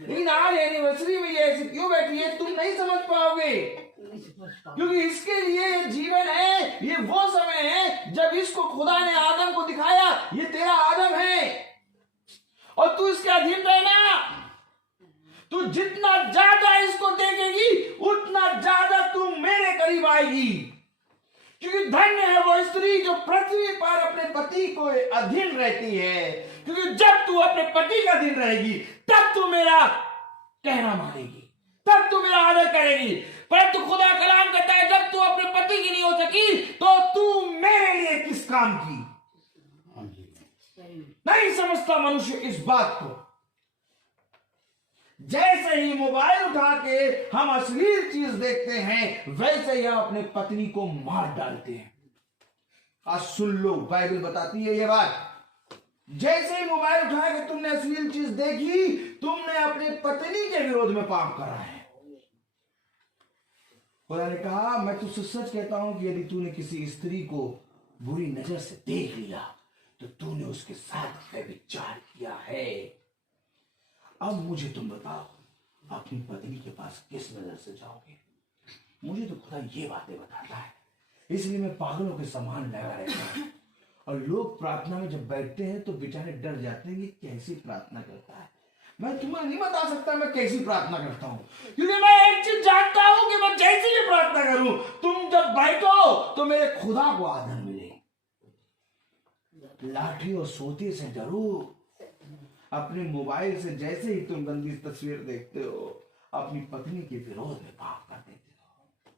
लेकिन आज एनिवर्सरी में ये ऐसे क्यों बैठी है तुम नहीं समझ पाओगे, क्योंकि इसके लिए जीवन है, ये वो समय है जब इसको खुदा ने आदम को दिखाया ये तेरा आदम है और तू इसके अधीन रहना। तू जितना ज्यादा इसको देखेगी उतना ज्यादा तू मेरे करीब आएगी, क्योंकि धन्य है वो स्त्री जो पृथ्वी पर अपने पति को अधीन रहती है, क्योंकि जब तू अपने पति का अधीन रहेगी तब तू मेरा कहना मानेगी, तब तू मेरा आदर करेगी। परंतु खुदा कलाम कहता है जब तू अपने पति की नहीं हो सकी तो तू मेरे लिए किस काम की। नहीं समझता मनुष्य इस बात को। जैसे ही मोबाइल उठा के हम अश्लील चीज देखते हैं वैसे ही हम अपने पत्नी को मार डालते हैं। आज सुन लो, बाइबल बताती है ये बात। जैसे ही मोबाइल उठा के तुमने अश्लील चीज देखी तुमने अपनी पत्नी के विरोध में पाप करा है। खुदा ने कहा मैं तुझसे सच कहता हूं कि यदि तूने किसी स्त्री को बुरी नजर से देख लिया तो तूने उसके साथ व्यभिचार किया है। अब मुझे तुम बताओ अपनी पत्नी के पास किस नजर से जाओगे? मुझे तो खुदा ये बातें बताता है, इसलिए मैं पागलों के समान लगा रहता हूं। और लोग प्रार्थना में जब बैठते हैं तो बेचारे डर जाते हैं कि कैसी प्रार्थना करता है। मैं तुम्हें नहीं बता सकता मैं कैसी प्रार्थना करता हूं, क्योंकि मैं एक चीज जानता हूं कि मैं जैसी भी प्रार्थना करूं तुम जब बैठो तो मेरे खुदा को आदर मिले। लाठी और सोते से डरो। अपने मोबाइल से जैसे ही तुम गंदी तस्वीर देखते हो अपनी पत्नी के विरोध में पाप कर देते हो।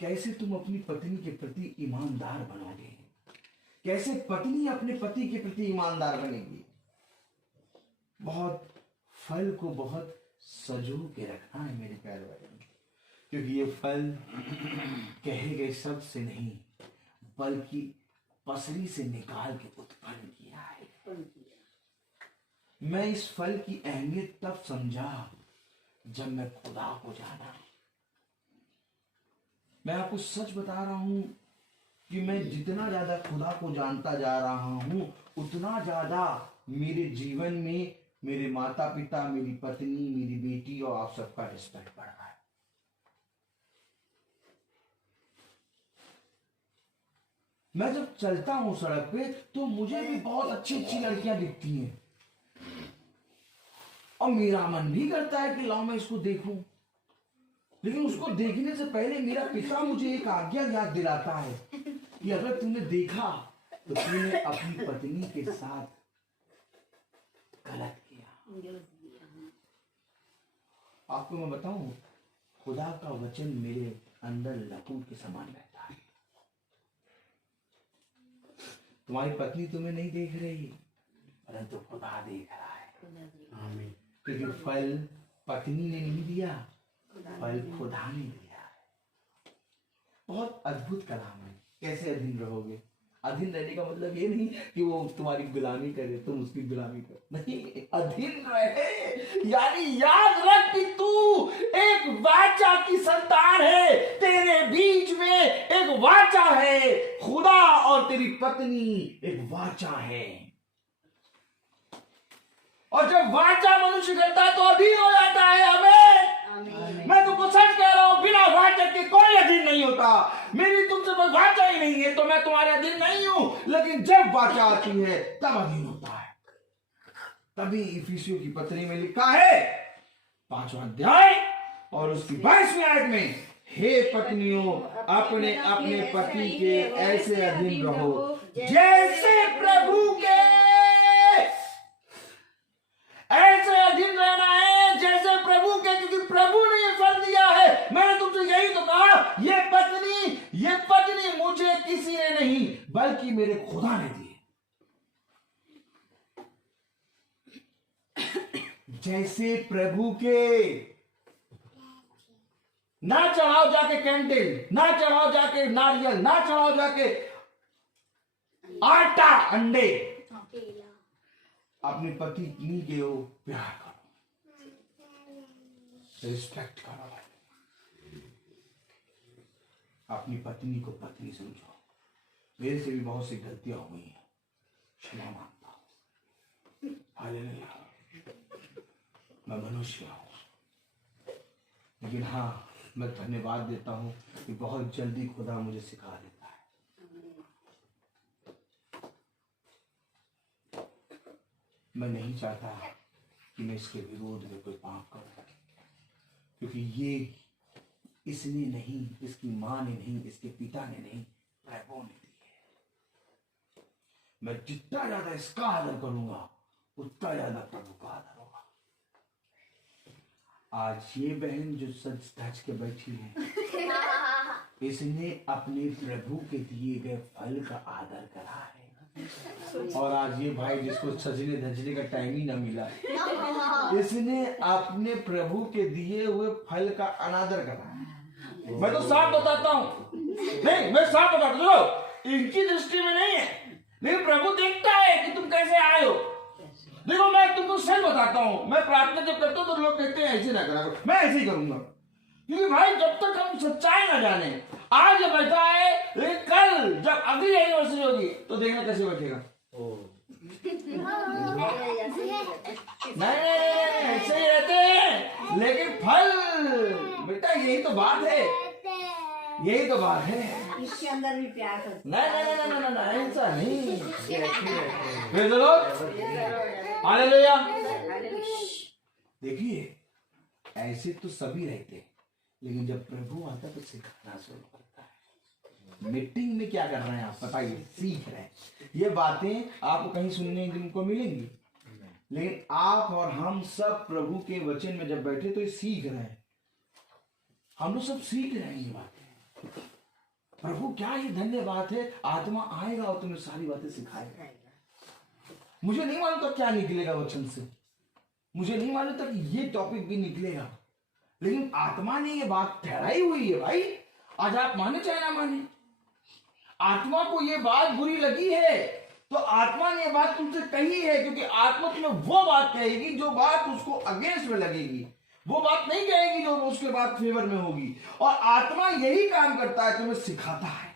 कैसे तुम अपनी पत्नी के प्रति ईमानदार बनोगे? कैसे पत्नी अपने पति के प्रति ईमानदार बनेगी? बहुत फल को बहुत सजो के रखना है मेरे प्यारे भाई, क्योंकि ये फल कहे गए शब्द से नहीं बल्कि पसरी से निकाल के उत्पन्न किया है। मैं इस फल की अहमियत तब समझा जब मैं खुदा को जाना। मैं आपको सच बता रहा हूं कि मैं जितना ज्यादा खुदा को जानता जा रहा हूं उतना ज्यादा मेरे जीवन में मेरे माता पिता, मेरी पत्नी, मेरी बेटी और आप सबका रिस्पेक्ट बढ़ रहा है। मैं जब चलता हूं सड़क पे तो मुझे भी बहुत अच्छी अच्छी लड़कियां दिखती हैं और मेरा मन भी करता है कि लाओ मैं इसको देखूं, लेकिन उसको देखने से पहले मेरा पिता मुझे एक आज्ञा याद दिलाता है कि अगर तूने देखा तो तूने अपनी पत्नी के साथ गलत किया। आपको मैं बताऊं, खुदा का वचन मेरे अंदर लकूट के समान रहता है। तुम्हारी पत्नी तुम्हें नहीं देख रही परंतु खुदा देख रहा है। क्योंकि फल पत्नी ने नहीं दिया, फल खुदा ने दिया है। बहुत अद्भुत कलाम है। कैसे अधीन रहोगे? अधीन रहने का मतलब ये नहीं कि वो तुम्हारी गुलामी करे, तुम उसकी गुलामी करो, नहीं। अधीन रहे यानी याद रख कि तू एक वाचा की संतान है, तेरे बीच में एक वाचा है। खुदा और तेरी पत्नी एक वाचा है, और जब वाचा मनुष्य करता है तो अधीन हो जाता है। हमें, मैं तुमको सच कह रहा हूं, बिना वाचा के कोई अधीन नहीं होता। मेरी तुमसे कोई वाचा ही नहीं है तो मैं तुम्हारे अधीन नहीं हूं, लेकिन जब वाचा आती है तब अधीन होता है। तभी इफिसियों की पत्री में लिखा है 5वां अध्याय और उसकी 22वीं आयत में, हे पत्नियों अपने अपने पति के ऐसे अधीन रहो जैसे प्रभु के। ऐसे अधीन रहना है जैसे प्रभु के, क्योंकि प्रभु ने ये फल दिया है। मैंने तुमसे यही तो कहा, ये पत्नी मुझे किसी ने नहीं बल्कि मेरे खुदा ने दी। जैसे प्रभु के। ना चढ़ाओ जाके कैंडल, ना चढ़ाओ जाके नारियल, ना चढ़ाओ जाके आटा अंडे। अपने पत्नी के हो प्यार करो, रिस्पेक्ट करो, अपनी पत्नी को पत्नी समझो। मेरे से भी बहुत सी गलतियां हुई हैं, क्षमा मांगता हूं। हालेलुया। मैं मनुष्य हूं, लेकिन हाँ, मैं धन्यवाद देता हूं कि बहुत जल्दी खुदा मुझे सिखा देता है। मैं नहीं चाहता कि मैं इसके विरोध में कोई पाप करूं, क्योंकि ये इसने नहीं, इसकी मां ने नहीं, इसके पिता ने नहीं, प्रभु ने दी है। मैं जितना ज्यादा इसका आदर करूंगा उतना ज्यादा प्रभु का आदर होगा। आज ये बहन जो सच धज के बैठी है, इसने अपने प्रभु के दिए गए फल का आदर करा है। और आज ये भाई जिसको सजने धजने का टाइम ही ना मिला, इसने अपने प्रभु के दिए हुए फल का अनादर करा है। मैं तो साफ बताता हूँ, नहीं मैं साफ बताता हूँ, इनकी दृष्टि में नहीं है, लेकिन प्रभु देखता है कि तुम कैसे आए हो। देखो मैं तुमको सच बताता हूँ, मैं प्रार्थना जब करता हूँ तो लोग कहते हैं ऐसे ना करा करो, मैं ऐसे ही करूंगा। क्योंकि भाई जब तक हम सच्चाई ना जाने, आज जब बैठा है, लेकिन कल जब अगली एनिवर्सरी होगी तो देखना कैसे बैठेगा। नहीं ऐसे ही रहते हैं, लेकिन फल बेटा यही तो बात है, यही तो बात है। इसके अंदर भी प्यार करते। नहीं ऐसा नहीं। Praise the Lord, hallelujah. देखिए ऐसे तो सभी रहते हैं, लेकिन जब प्रभु आता है तो सिखाना शुरू करता है। मीटिंग में क्या कर रहे हैं आप बताइए, सीख रहे हैं। ये बातें आपको कहीं सुनने को मिलेंगी, लेकिन आप और हम सब प्रभु के वचन में जब बैठे तो ये सीख रहे हैं। हम लोग सब सीख रहे हैं ये बातें। प्रभु क्या ये धन्य बात है, आत्मा आएगा और तुम्हें सारी बातें सिखाएगा। मुझे नहीं मालूम था क्या निकलेगा वचन से, मुझे नहीं मालूम था कि ये टॉपिक भी निकलेगा, लेकिन आत्मा ने ये बात ठहराई हुई है। भाई आज आप माने चाहे ना माने, आत्मा को ये बात बुरी लगी है तो आत्मा ने ये बात तुमसे कही है, क्योंकि आत्मा तुम्हें वो बात कहेगी जो बात उसको अगेंस्ट में लगेगी, वो बात नहीं कहेगी जो उसके बाद फेवर में होगी। और आत्मा यही काम करता है, तुम्हें सिखाता है।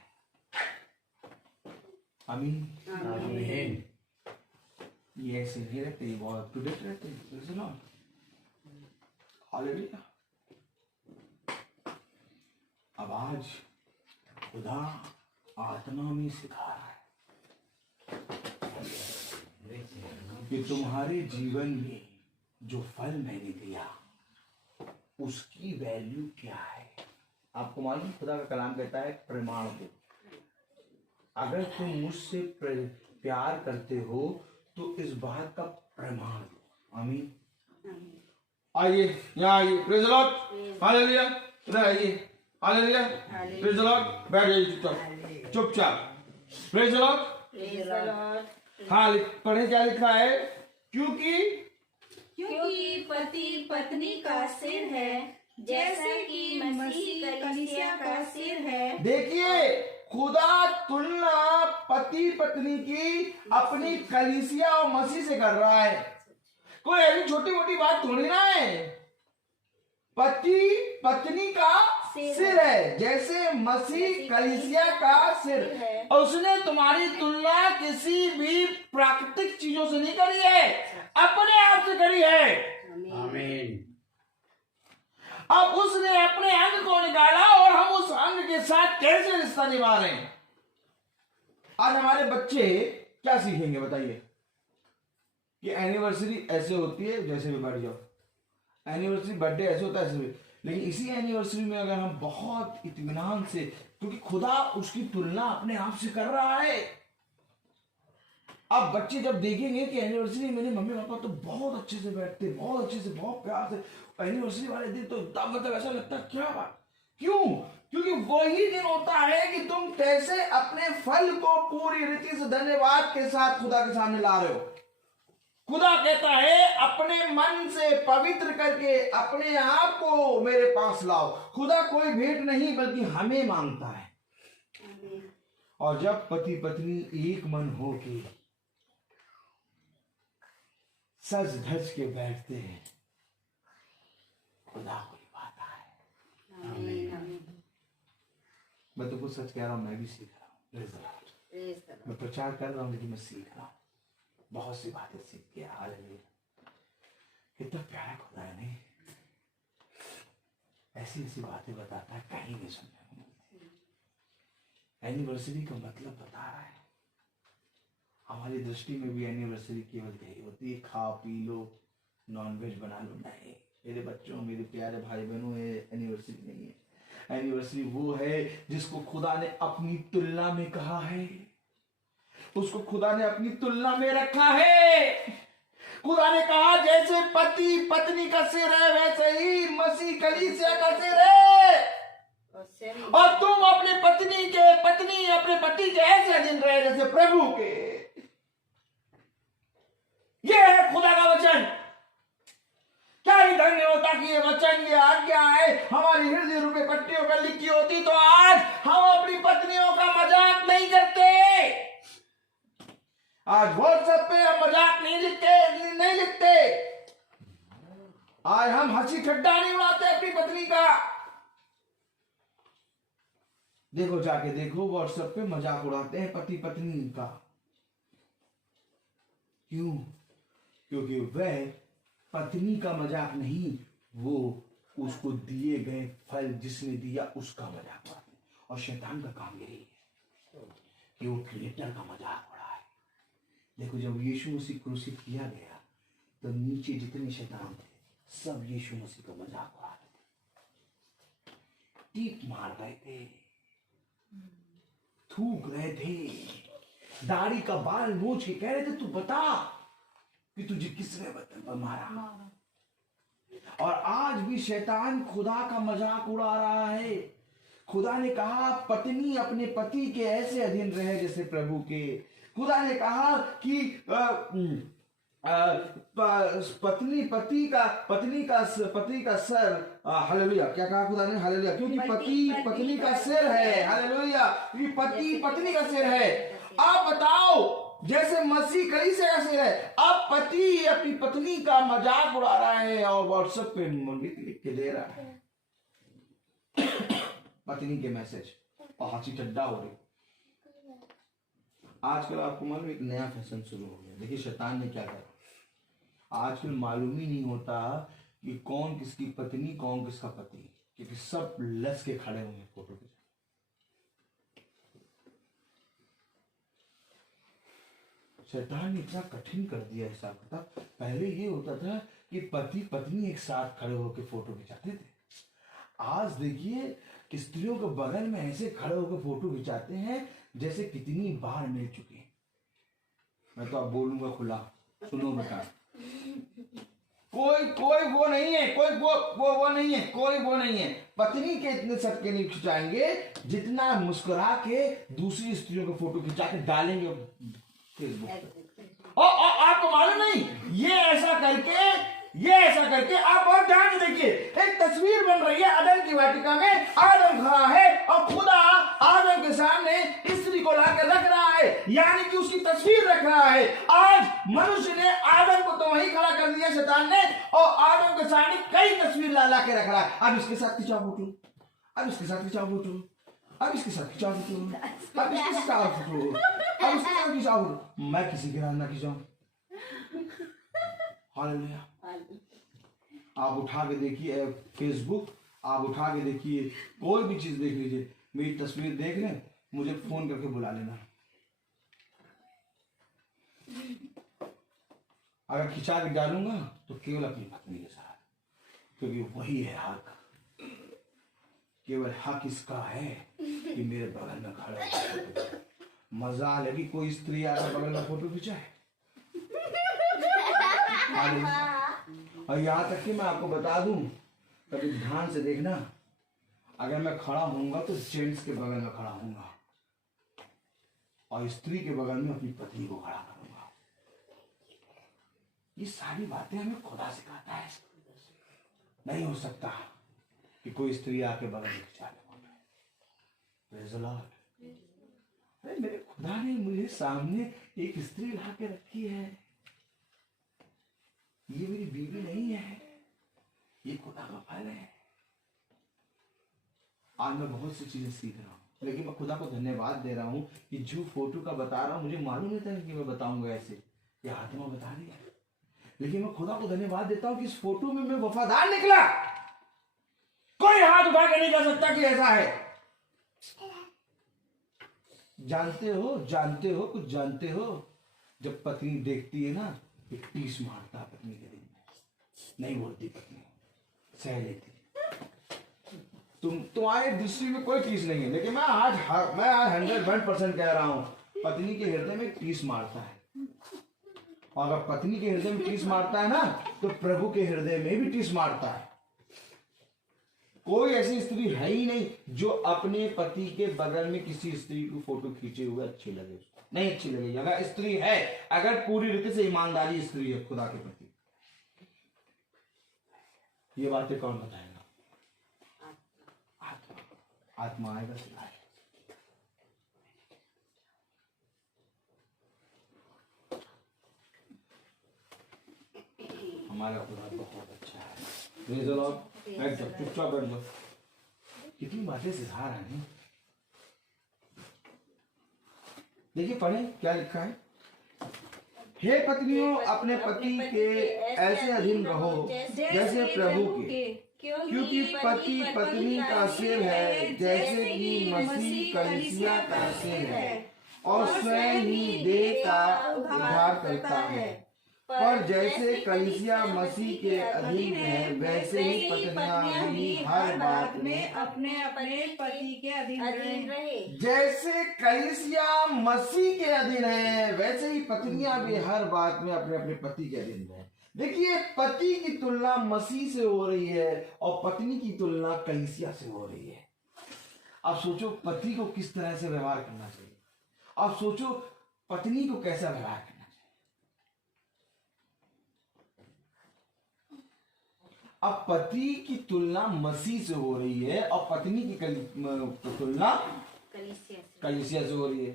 आमीन आमीन। ये ऐसे नहीं रहते, ये बहुत अप टू डेट रहते हैं। हालेलुया। अब आज खुदा आत्मा में सिखा रहा है कि तुम्हारे जीवन में जो फल मैंने दिया उसकी वैल्यू क्या है। आपको मालूम खुदा का कलाम कहता है प्रमाण दो। अगर तुम मुझसे प्यार करते हो तो इस बात का प्रमाण दो। आमीन। आइए यहाँ आइए, प्रेज़ द लॉर्ड, हालेलुया। इधर आइए, हालेलुया, प्रेज़ द लॉर्ड। बैठ जाइए चुपचाप, प्रेज़ द लॉर्ड। हाँ पढ़े क्या लिखा है, क्योंकि पति पत्नी का सिर है जैसे कि मसीह कलीसिया का सिर है। देखिए, खुदा तुलना पति पत्नी की अपनी कलीसिया और मसीह से कर रहा है। कोई ऐसी छोटी मोटी बात थोड़ी ना है। पति पत्नी का सिर है, जैसे मसीह कलीसिया का सिर। और उसने तुम्हारी तुलना किसी भी प्राकृतिक चीजों से नहीं करी है, अपने आप से करी है। आमीन। अब उसने अपने अंग को निकाला और हम उस अंग के साथ कैसे रिश्ता निभा रहे हैं। आज हमारे बच्चे क्या सीखेंगे बताइए कि एनिवर्सरी ऐसे होती है, जैसे भी बढ़ जाओ, एनिवर्सरी बर्थडे ऐसे होता है ऐसे भी। लेकिन इसी एनिवर्सरी में अगर हम बहुत इत्मीनान से, क्योंकि खुदा उसकी तुलना अपने आप से कर रहा है। अब बच्चे जब देखेंगे कि एनिवर्सरी मेरे मम्मी पापा तो बहुत अच्छे से बैठते, बहुत अच्छे से, बहुत प्यार से, एनिवर्सरी वाले दिन तो मतलब ऐसा लगता क्या बात, क्यों? क्योंकि वही दिन होता है कि तुम कैसे अपने फल को पूरी रीति से धन्यवाद के साथ खुदा के सामने ला रहे हो। खुदा कहता है अपने मन से पवित्र करके अपने आप को मेरे पास लाओ। खुदा कोई भेंट नहीं बल्कि हमें मांगता है। और जब पति पत्नी एक मन हो के सज धज के बैठते हैं, खुदा को पाता है। मैं तो कुछ सच कह रहा हूं, मैं भी सीख रहा हूं। मैं प्रचार कर रहा हूं लेकिन मैं सीख रहा हूं। बहुत सी बातें सीख के हालेलुया। कितना प्यारा खुदा है नहीं? ऐसी ऐसी बातें बताता है, कहीं नहीं सुनने को मिलती। एनिवर्सरी का मतलब बता रहा है। हमारी दृष्टि में भी एनिवर्सरी केवल यही होती है, खा पी लो, नॉनवेज बना लो। नहीं मेरे बच्चों, मेरे प्यारे भाई बहनों, ये एनिवर्सरी नहीं है। एनिवर्सरी वो है जिसको खुदा ने अपनी तुलना में कहा है, उसको खुदा ने अपनी तुलना में रखा है। खुदा ने कहा जैसे पति पत्नी का सिर है वैसे ही मसीह कलीसिया का सिर है। और तुम अपने पत्नी अपने पति के ऐसे अधीन रहे जैसे प्रभु के। यह है खुदा का वचन। क्या ही धन्य होता कि ये वचन, ये आज्ञाएं हमारी हृदय रूपे पट्टियों पर लिखी होती तो आज हम अपनी पत्नियों का मजाक नहीं करते। आज व्हाट्सएप पे हम मजाक नहीं लिखते। आज हम हंसी ठट्टा नहीं उड़ाते अपनी पत्नी का। देखो, जाके देखो, व्हाट्सएप पे मजाक उड़ाते हैं पति पत्नी का। क्यों? क्योंकि वह पत्नी का मजाक नहीं, वो उसको दिए गए फल जिसने दिया उसका मजाक उड़ाते हैं। और शैतान का काम यही है कि वो क्रिएटर का मजाक उड़ाए। देखो, जब यीशु मसीह क्रूसिफ किया गया तो नीचे जितने शैतान थे सब यीशु मसीह का मजाक उड़ा रहे थे, टीप मार रहे थे, थूक रहे थे, दाढ़ी का बाल नोच के कह रहे थे तू बता कि तुझे किसने मारा। और आज भी शैतान खुदा का मजाक उड़ा रहा है। खुदा ने कहा पत्नी अपने पति के ऐसे अधीन रहे जैसे प्रभु के। खुदा ने कहा कि पत्नी का सर, हालेलुया। क्या कहा खुदा ने? हालेलुया। क्योंकि पति पत्नी का सिर है। हालेलुया। क्योंकि पति पत्नी का सिर है। आप बताओ, जैसे मसीह कलीसिया का सिर है, अब पति अपनी पत्नी का मजाक उड़ा रहा है और व्हाट्सएप पे लिख के दे रहा है पत्नी के मैसेज, और हंसी ठट्टा हो रही। आजकल आपको मालूम एक नया फैशन शुरू हो गया। देखिए शैतान ने क्या करा। आजकल मालूम ही नहीं होता कि कौन किसकी पत्नी, कौन किसका पति, क्योंकि सब लस के खड़े होंगे फोटो के। शैतान ने इतना कठिन कर दिया हिसाब किताब। पहले ये होता था कि पति पत्नी एक साथ खड़े होकर फोटो खिंचाते थे। आज देखिए स्त्रियों के बगल में ऐसे खड़े होकर फोटो खिंचाते हैं जैसे कितनी बार मिल चुके हैं। मैं तो अब बोलूंगा खुला, सुनो बेटा। कोई वो नहीं है, कोई वो नहीं है, कोई वो नहीं है। पत्नी के इतने सबके नहीं खिंचाएंगे जितना मुस्कुरा के दूसरी स्त्रियों के फोटो खिंचा के डालेंगे फेसबुक पे। और आपको मालूम नहीं, ये ऐसा करके ये ऐसा करके आप और ध्यान से देखिए, एक तस्वीर बन रही है अदन की वाटिका में। आदम खड़ा है और खुदा आदम के सामने स्त्री को लाकर रख रहा है, यानी कि उसकी तस्वीर रख रहा है। आज मनुष्य ने आदम को तो वहीं खड़ा कर दिया शैतान ने, और आदम के सामने कई तस्वीर ला के रख रहा है। अब इसके साथ खिंचाव फोटो, अब इसके साथ खिंचाव फोटो, अब इसके साथ खिंचाव फोटो, अब इसके साथ फोटो, अब इसके साथ खिंचाव फोटो। मैं किसी के ना खिंचाऊं। हालेलुया। आप उठा के देखिए फेसबुक, आप उठा के देखिए कोई भी चीज देख लीजिए, मेरी तस्वीर देख लें, मुझे फोन करके बुला लेना। अगर खिंचा के डालूंगा तो केवल अपनी पत्नी के साथ, क्योंकि वही है हक। केवल हक इसका है कि मेरे बगल में खड़ा है। मजा लगी कोई स्त्री आकर बगल में फोटो खिंचाए। और यहाँ तक कि मैं आपको बता दूं, कभी ध्यान से देखना, अगर मैं खड़ा होऊंगा तो जेंट्स के बगल में खड़ा होऊंगा और स्त्री के बगल में अपनी पत्नी को खड़ा करूंगा। ये सारी बातें हमें खुदा सिखाता है। नहीं हो सकता कि कोई स्त्री आके बगल में खिंचा ले। Praise the Lord। अरे मेरे खुदा ने मुझे सामने एक स्त्री ला के रखी है। ये मेरी बीवी नहीं है, ये खुदा का फल है। आज मैं बहुत सी चीजें सीख रहा हूँ, लेकिन मैं खुदा को धन्यवाद दे रहा हूँ कि जो फोटो का बता रहा हूँ, मुझे मालूम नहीं था कि मैं बताऊंगा ऐसे, ये आत्मा बता रही है। लेकिन मैं खुदा को धन्यवाद देता हूँ कि इस फोटो में मैं वफादार निकला। कोई हाथ उठा के नहीं कह सकता कि ऐसा है। जानते हो कुछ जानते हो, जब पत्नी देखती है ना, एक टीस मारता पत्नी के दिन में, नहीं बोलती पत्नी, सह लेती। तुम्हारे दृष्टि में कोई टीस नहीं है, लेकिन मैं आज 100% कह रहा हूं, पत्नी के हृदय में टीस मारता है। और अगर पत्नी के हृदय में टीस मारता है ना, तो प्रभु के हृदय में भी टीस मारता है। कोई ऐसी स्त्री है ही नहीं जो अपने पति के बगल में किसी स्त्री को फोटो खींचे हुए अच्छी लगे, नहीं अच्छी लगेगी। अगर स्त्री है, अगर पूरी रीति से ईमानदारी स्त्री है खुदा के प्रति, ये बातें कौन बताएगा? आत्मा आएगा सिखाए। हमारा खुदा बहुत अच्छा है। Praise the Lord. बैठ जाओ, चुपचाप बैठ जाओ। कितनी बातें सिखा रहे हैं। देखिए पढ़े क्या लिखा है। हे पत्नियों, अपने पति के ऐसे अधीन रहो जैसे प्रभु के, क्योंकि पति पत्नी का सिर है, जैसे कि मसीह कलीसिया का सिर है और स्वयं ही देह का उद्धार करता है। पर जैसे कलीसिया मसीह के अधीन है, वैसे ही पत्नियां भी हर बात में अपने अपने पति के अधीन रहे। जैसे कलीसिया मसीह के अधीन है, वैसे ही पत्नियां भी हर बात में अपने अपने पति के अधीन है। देखिए, पति की तुलना मसीह से हो रही है और पत्नी की तुलना कलीसिया से हो रही है। आप सोचो पति को किस तरह से व्यवहार करना चाहिए, आप सोचो पत्नी को कैसा व्यवहार करना चाहिए। अब पति की तुलना मसीह से हो रही है और पत्नी की तुलना कलीसिया से हो रही है।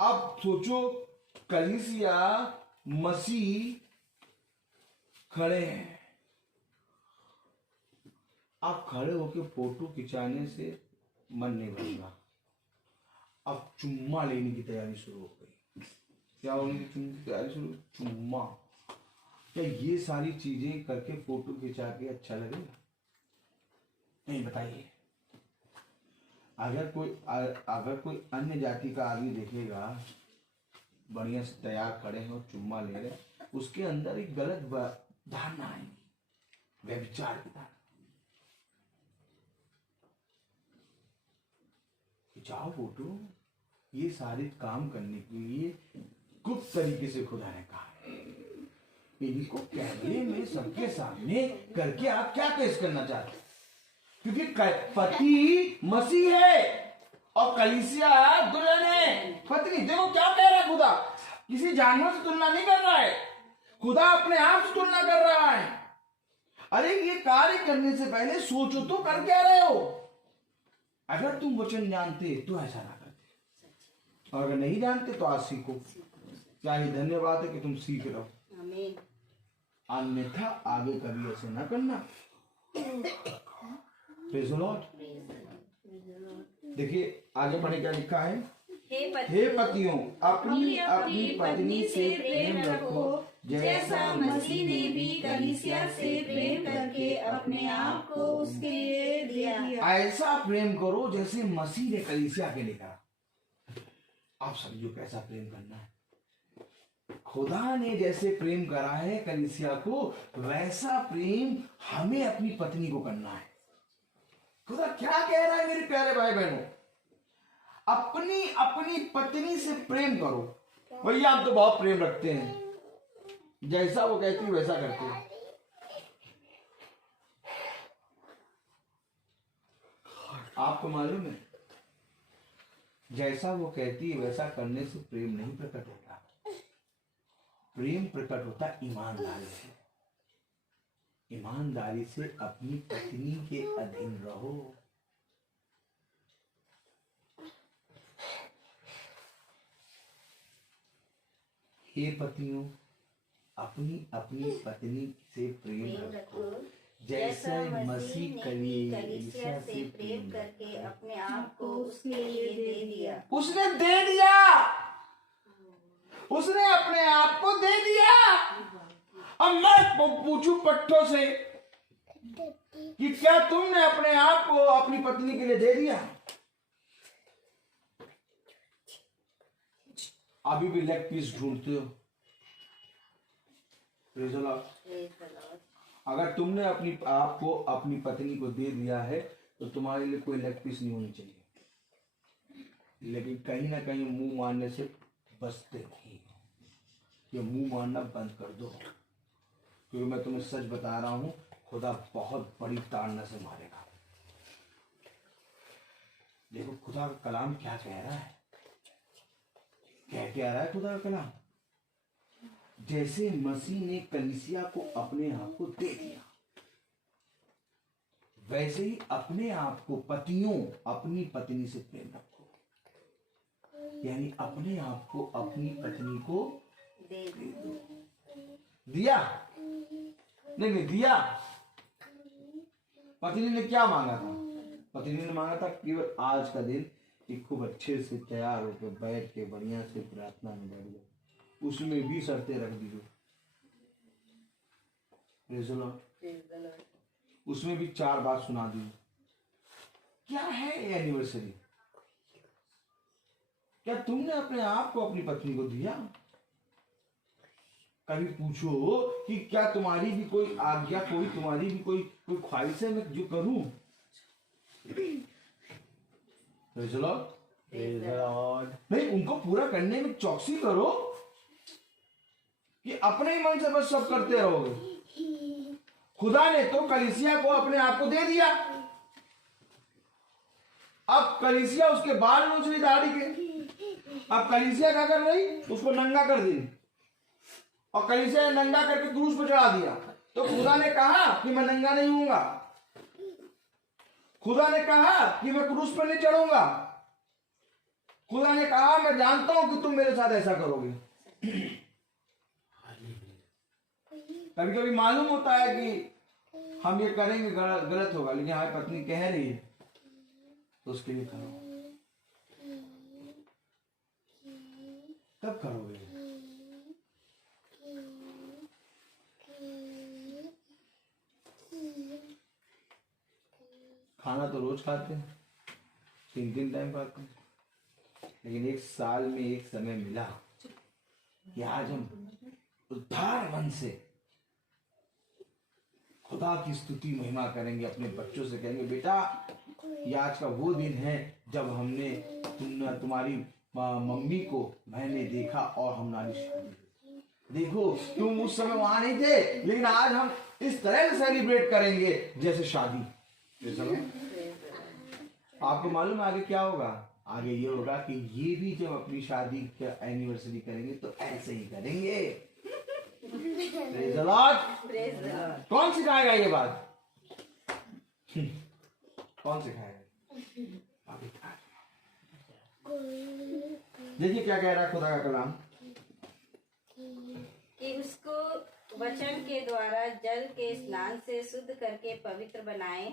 अब सोचो कलीसिया मसीह खड़े हैं, आप खड़े होकर फोटो खिंचाने से मन नहीं भरेगा, अब चुम्मा लेने की तैयारी शुरू हो गई। क्या होने की तैयारी शुरू? चुम्मा। क्या ये सारी चीजें करके फोटो खिंचा के अच्छा लगेगा? नहीं, बताइए। अगर कोई अन्य जाति का आदमी देखेगा, बढ़िया से तैयार खड़े हैं और चुम्मा ले रहे, उसके अंदर एक गलत धारणा आएगी, व्यभिचार की धारणा। खिंचाओ फोटो। ये सारे काम करने के लिए गुप्त तरीके से खुदा ने कहा है। इनको कैमरे में सबके सामने करके आप क्या पेश करना चाहते? क्योंकि पति मसीह है और कलीसिया दुल्हन है। पत्नी देखो क्या कह रहा है खुदा, किसी जानवर से तुलना नहीं कर रहा है, खुदा अपने आप से तुलना कर रहा है। अरे ये कार्य करने से पहले सोचो तो कर क्या रहे हो। अगर तुम वचन जानते तो ऐसा ना करते, और अगर नहीं जानते तो आज सीखो। क्या ही धन्यवाद है कि तुम सीख रहे हो, आमीन। अन्यथा आगे कभी ऐसे ना करना। Praise the Lord। देखिए आगे पढ़े क्या लिखा है। हे पतियों अपनी अपनी पत्नी से प्रेम रखो, जैसा मसीह ने भी कलीसिया से प्रेम करके अपने आप को उसके लिए दिया। ऐसा प्रेम करो जैसे मसीह ने कलीसिया के लिए करा। आप समझो कैसा प्रेम करना है। खुदा ने जैसे प्रेम करा है कलीसिया को, वैसा प्रेम हमें अपनी पत्नी को करना है। खुदा क्या कह रहा है मेरे प्यारे भाई बहनों, अपनी अपनी पत्नी से प्रेम करो। भैया हम तो बहुत प्रेम रखते हैं, जैसा वो कहती है वैसा करते हैं। आपको मालूम है जैसा वो कहती है वैसा करने से प्रेम नहीं प्रकट होता। प्रेम प्रकट होता ईमानदारी से। ईमानदारी से अपनी पत्नी के अधीन रहो। हे पतियों अपनी अपनी पत्नी से प्रेम रखो, जैसे मसीह कलीसिया से प्रेम करके अपने आप को उसके लिए दे दिया। उसने दे दिया, उसने अपने आप को दे दिया। अब मैं पूछूं पट्टों से कि क्या तुमने अपने आप को अपनी पत्नी के लिए दे दिया? अभी भी लेग पीस ढूंढते हो। Praise the Lord। अगर तुमने अपनी आप को अपनी पत्नी को दे दिया है तो तुम्हारे लिए कोई लेग पीस नहीं होनी चाहिए, लेकिन कहीं ना कहीं मुंह मारने से बचते नहीं। ये मुंह मारना बंद कर दो, क्योंकि मैं तुम्हें सच बता रहा हूं, खुदा बहुत बड़ी ताड़ना से मारेगा। देखो खुदा का कलाम क्या कह रहा है, क्या कह रहा है खुदा का कलाम। जैसे मसीह ने कलीसिया को अपने आप को दे दिया, वैसे ही अपने आप को पतियों अपनी पत्नी से प्रेम रखो। यानी अपने आप को अपनी पत्नी को दे दो। दिया नहीं दिया। पत्नी ने क्या मांगा था? पत्नी ने मांगा था केवल आज का दिन कि खूब अच्छे से तैयार होकर बैठ के बढ़िया से प्रार्थना में बैठ जाओ। उसमें भी शर्तें रख दीजिए। उसमें भी 4 बात सुना दी। क्या है ये एनिवर्सरी? क्या तुमने अपने आप को अपनी पत्नी को दिया? कभी पूछो कि क्या तुम्हारी भी कोई आज्ञा, कोई तुम्हारी भी कोई ख्वाहिश है मैं जो करूं? नहीं, उनको पूरा करने में चौकसी करो कि अपने ही मन से बस सब करते रहोगे। खुदा ने तो कलीसिया को अपने आप को दे दिया। अब कलीसिया उसके बाल नोच रही दाढ़ी के। अब कलीसिया क्या कर रही? उसको नंगा कर दी, और कलीसिया ने नंगा करके क्रूस पर चढ़ा दिया। तो खुदा ने कहा कि मैं नंगा नहीं हूंगा। खुदा ने कहा कि मैं क्रूस पर नहीं चढ़ूंगा। खुदा ने कहा मैं जानता हूं कि तुम मेरे साथ ऐसा करोगे। कभी कभी मालूम होता है कि हम ये करेंगे गलत होगा, लेकिन हमारी पत्नी कह रही है तो उसके लिए करो। कब करोगे? खाना तो रोज खाते हैं, 3 टाइम खाते हैं, लेकिन 1 साल में एक समय मिला कि आज हम उद्धार मन से खुदा की स्तुति महिमा करेंगे। अपने बच्चों से कहेंगे बेटा ये आज का वो दिन है जब हमने तुम्हारी मम्मी को मैंने देखा और हम नारी शादी। देखो तुम उस समय वहां नहीं थे, लेकिन आज हम इस तरह से सेलिब्रेट करेंगे जैसे शादी। आपको मालूम आगे क्या होगा? आगे ये होगा कि ये भी जब अपनी शादी का एनिवर्सरी करेंगे तो ऐसे ही करेंगे। Praise the Lord। कौन सिखाएगा ये बात? कौन सिखाएगा? देखिए क्या कह रहा है खुदा का कलाम कि उसको वचन के द्वारा जल के स्नान से शुद्ध करके पवित्र बनाए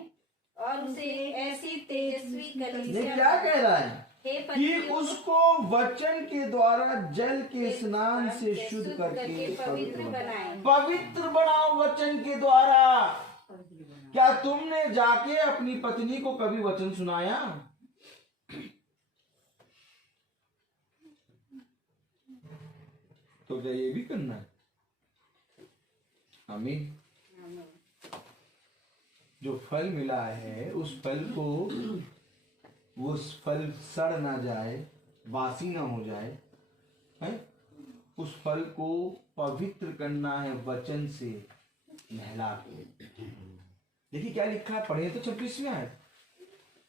और उसे ऐसी तेजस्वी ये कलीसिया क्या कह रहा है हे कि पत्नियों उसको वचन के द्वारा जल के स्नान से शुद्ध करके पवित्र बनाए। पवित्र बनाओ वचन के द्वारा। क्या तुमने जाके अपनी पत्नी को कभी वचन सुनाया? तो क्या ये भी करना है? आमीन। जो फल मिला है उस फल को, वो फल सड़ ना जाए, बासी ना हो जाए, है? उस फल को पवित्र करना है वचन से नहला के। देखिए क्या लिखा है, पढ़े तो 26वें आयत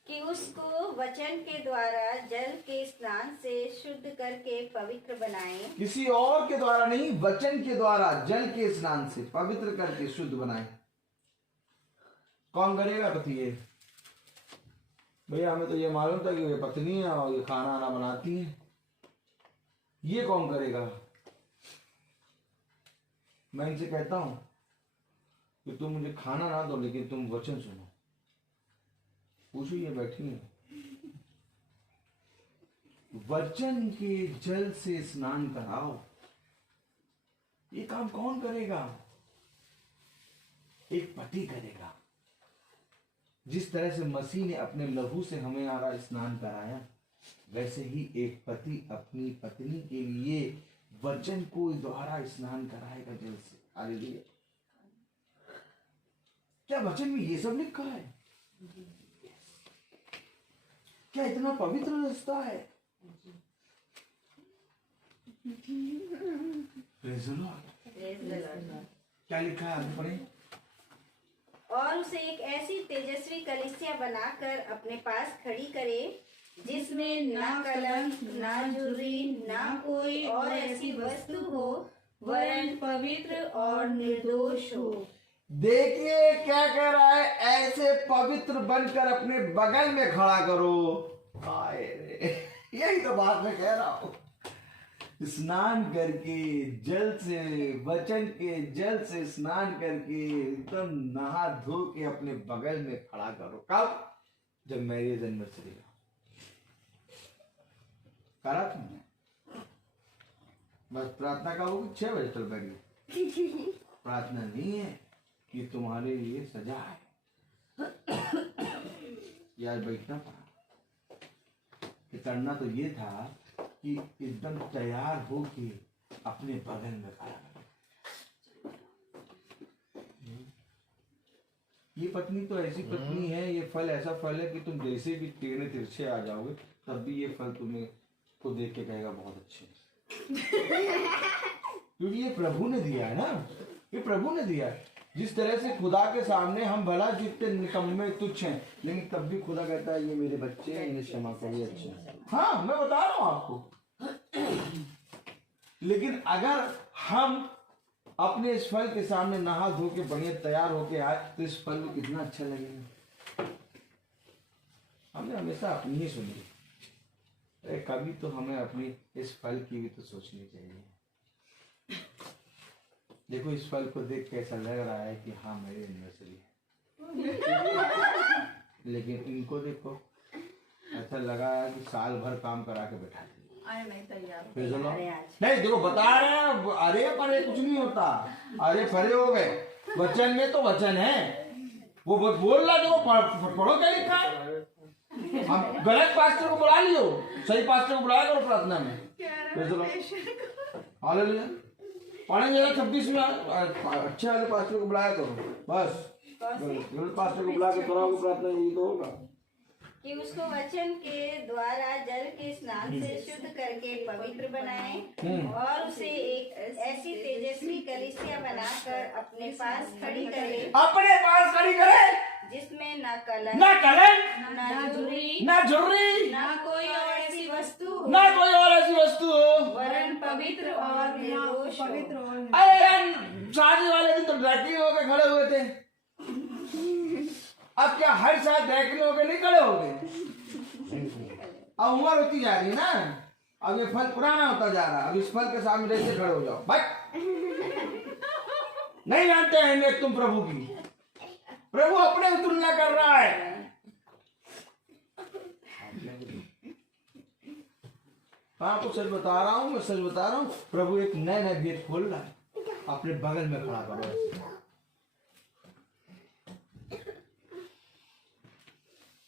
कि उसको वचन के द्वारा जल के स्नान से शुद्ध करके पवित्र बनाए। किसी और के द्वारा नहीं, वचन के द्वारा जल के स्नान से पवित्र करके शुद्ध बनाए। कौन करेगा? पति है भैया, हमें तो ये मालूम था कि ये पत्नी है और ये खाना आना बनाती है, ये कौन करेगा? मैं इनसे कहता हूं कि तुम मुझे खाना ना दो लेकिन तुम वचन सुनो। पूछो, ये बैठी है, वचन के जल से स्नान कराओ। ये काम कौन करेगा? एक पति करेगा। जिस तरह से मसीह ने अपने लहू से हमें आरा स्नान कराया, वैसे ही एक पति अपनी पत्नी के लिए वचन को द्वारा स्नान कराएगा जल से। हालेलुया। क्या वचन में ये सब लिखा है? क्या इतना पवित्र रास्ता है? Praise the Lord। क्या लिखा है? आगे पढ़ें। और उसे एक ऐसी तेजस्वी कलीसिया बनाकर अपने पास खड़ी करे जिसमें ना कलंक, ना झुर्री, ना कोई और ऐसी वस्तु हो, वरन पवित्र और निर्दोष हो। देखिए क्या कह रहा है, ऐसे पवित्र बनकर अपने बगल में खड़ा करो। हाय रे, यही तो बात मैं कह रहा हूं। स्नान करके जल से, वचन के जल से स्नान करके एकदम नहा धो के अपने बगल में खड़ा करो। कब? जब मैरिज एनिवर्सरी करा तुमने। बस प्रार्थना का वो 6 बजे तक बैठ गए। प्रार्थना नहीं है कि तुम्हारे लिए सजा है, यार बैठना पड़ा। करना तो ये था कि एकदम तैयार होके अपने बगल में खड़ा। ये पत्नी तो ऐसी पत्नी है, ये फल ऐसा फल है कि तुम जैसे भी टेढ़े तिरछे आ जाओगे तब भी ये फल तुम्हें को देख के कहेगा बहुत अच्छे। क्योंकि ये प्रभु ने दिया है ना, ये प्रभु ने दिया है। जिस तरह से खुदा के सामने हम भला जितने निकम्मे तुच्छ हैं, लेकिन तब भी खुदा कहता है ये मेरे बच्चे हैं, इन्हें क्षमा करिए, अच्छे हैं। हाँ, मैं बता रहा हूं आपको। लेकिन अगर हम अपने इस फल के सामने नहा धो के बढ़िया तैयार होके आए तो इस फल को कितना अच्छा लगेगा। हमने हमेशा अपनी ही सुनी, कभी तो हमें अपनी इस फल की भी तो सोचनी चाहिए। देखो इस फल को देख के ऐसा लग रहा है कि हाँ मेरी एनिवर्सरी है, लेकिन इनको देखो ऐसा लगा है कि साल भर काम करा के बैठा दिया। नहीं देखो बता रहे हैं, अरे परे कुछ नहीं होता, अरे परे हो गए। वचन में तो वचन है, वो बोल रहा देखो पढ़ो क्या लिखा है। हम गलत पास्टर को बुला लियो, सही पास्टर को बुलाया करो प्रार्थना में। हालेलुया। पढ़ेंगे 26 में अच्छे वाले पास्टर को बुलाया करो, बस गलत पास्टर को बुला के कराओगे प्रार्थना, यही तो होगा। कि उसको वचन के द्वारा जल के स्नान से शुद्ध करके पवित्र बनाए और उसे एक ऐसी तेजस्वी कलीसिया बनाकर अपने पास खड़ी करे, अपने पास खड़ी करे जिसमें न कलंक, न झुर्री, ना कोई और ऐसी वस्तु हो, ना कोई और ऐसी वस्तु हो, वरन पवित्र और निर्दोष हो। पवित्र और अरे यार, शादी वाले दिन तो ड्रैकिंग होके खड़े हुए थे, अब क्या हर साल ड्रैकिंग होके नहीं खड़े हो गए? अब उम्र होती जा रही है ना, अब ये फल पुराना होता जा रहा है, अब इस फल के सामने ऐसे खड़े हो जाओ भाई। नहीं जानते अहमियत तुम प्रभु की। प्रभु अपने से तुलना कर रहा है। हाँ, आपको सच बता रहा हूँ, मैं सच बता रहा हूँ, प्रभु एक नया नया गेट खोल रहा है, अपने बगल में खड़ा करो।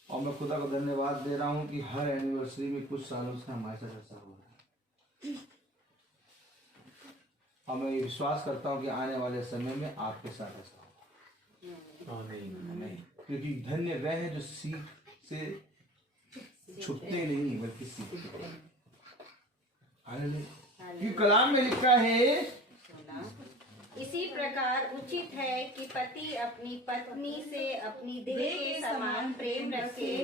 और मैं खुदा को धन्यवाद दे रहा हूँ कि हर एनिवर्सरी में कुछ सालों से हमारे साथ ऐसा हो रहा है। और मैं ये विश्वास करता हूँ कि आने वाले समय में आपके साथ ऐसा होगा। नहीं, क्योंकि धन्य वह है जो सीख से छुपते नहीं बल्कि सीखते हैं। क्योंकि कलाम में लिखा है, इसी प्रकार उचित है कि पति अपनी पत्नी से अपनी देह के समान प्रेम रखे।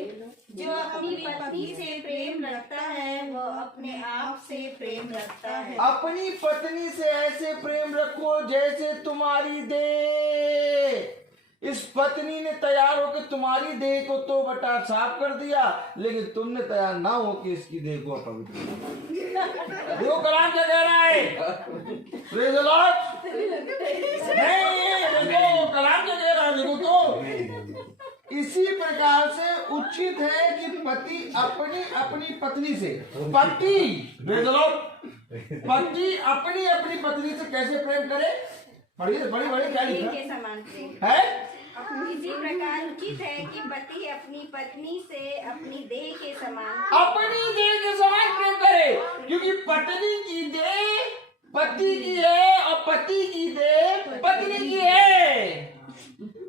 जो अपनी पत्नी से प्रेम रखता है वह अपने आप से प्रेम रखता है। अपनी पत्नी से ऐसे प्रेम रखो जैसे तुम्हारी देह। इस पत्नी ने तैयार होकर तुम्हारी देह को तो बटा साफ कर दिया, लेकिन तुमने तैयार ना हो कि इसकी देह को अपवित्र कर दिया। देखो कलाम क्या कह रहा है। Praise the Lord. नहीं, देखो कलाम क्या कह रहा है, देखो तो इसी प्रकार से उचित है कि पति अपनी अपनी पत्नी से, पति प्रेज़ द लॉर्ड, पति अपनी अपनी पत्नी से कैसे प्रेम करे। बड़ी बड़ी क्या लिखा के समान प्रेम है। इसी प्रकार उचित है कि पति अपनी पत्नी से अपनी देह के समान प्रेम करे, क्योंकि पत्नी की देह पति की है और पति की देह पत्नी की है।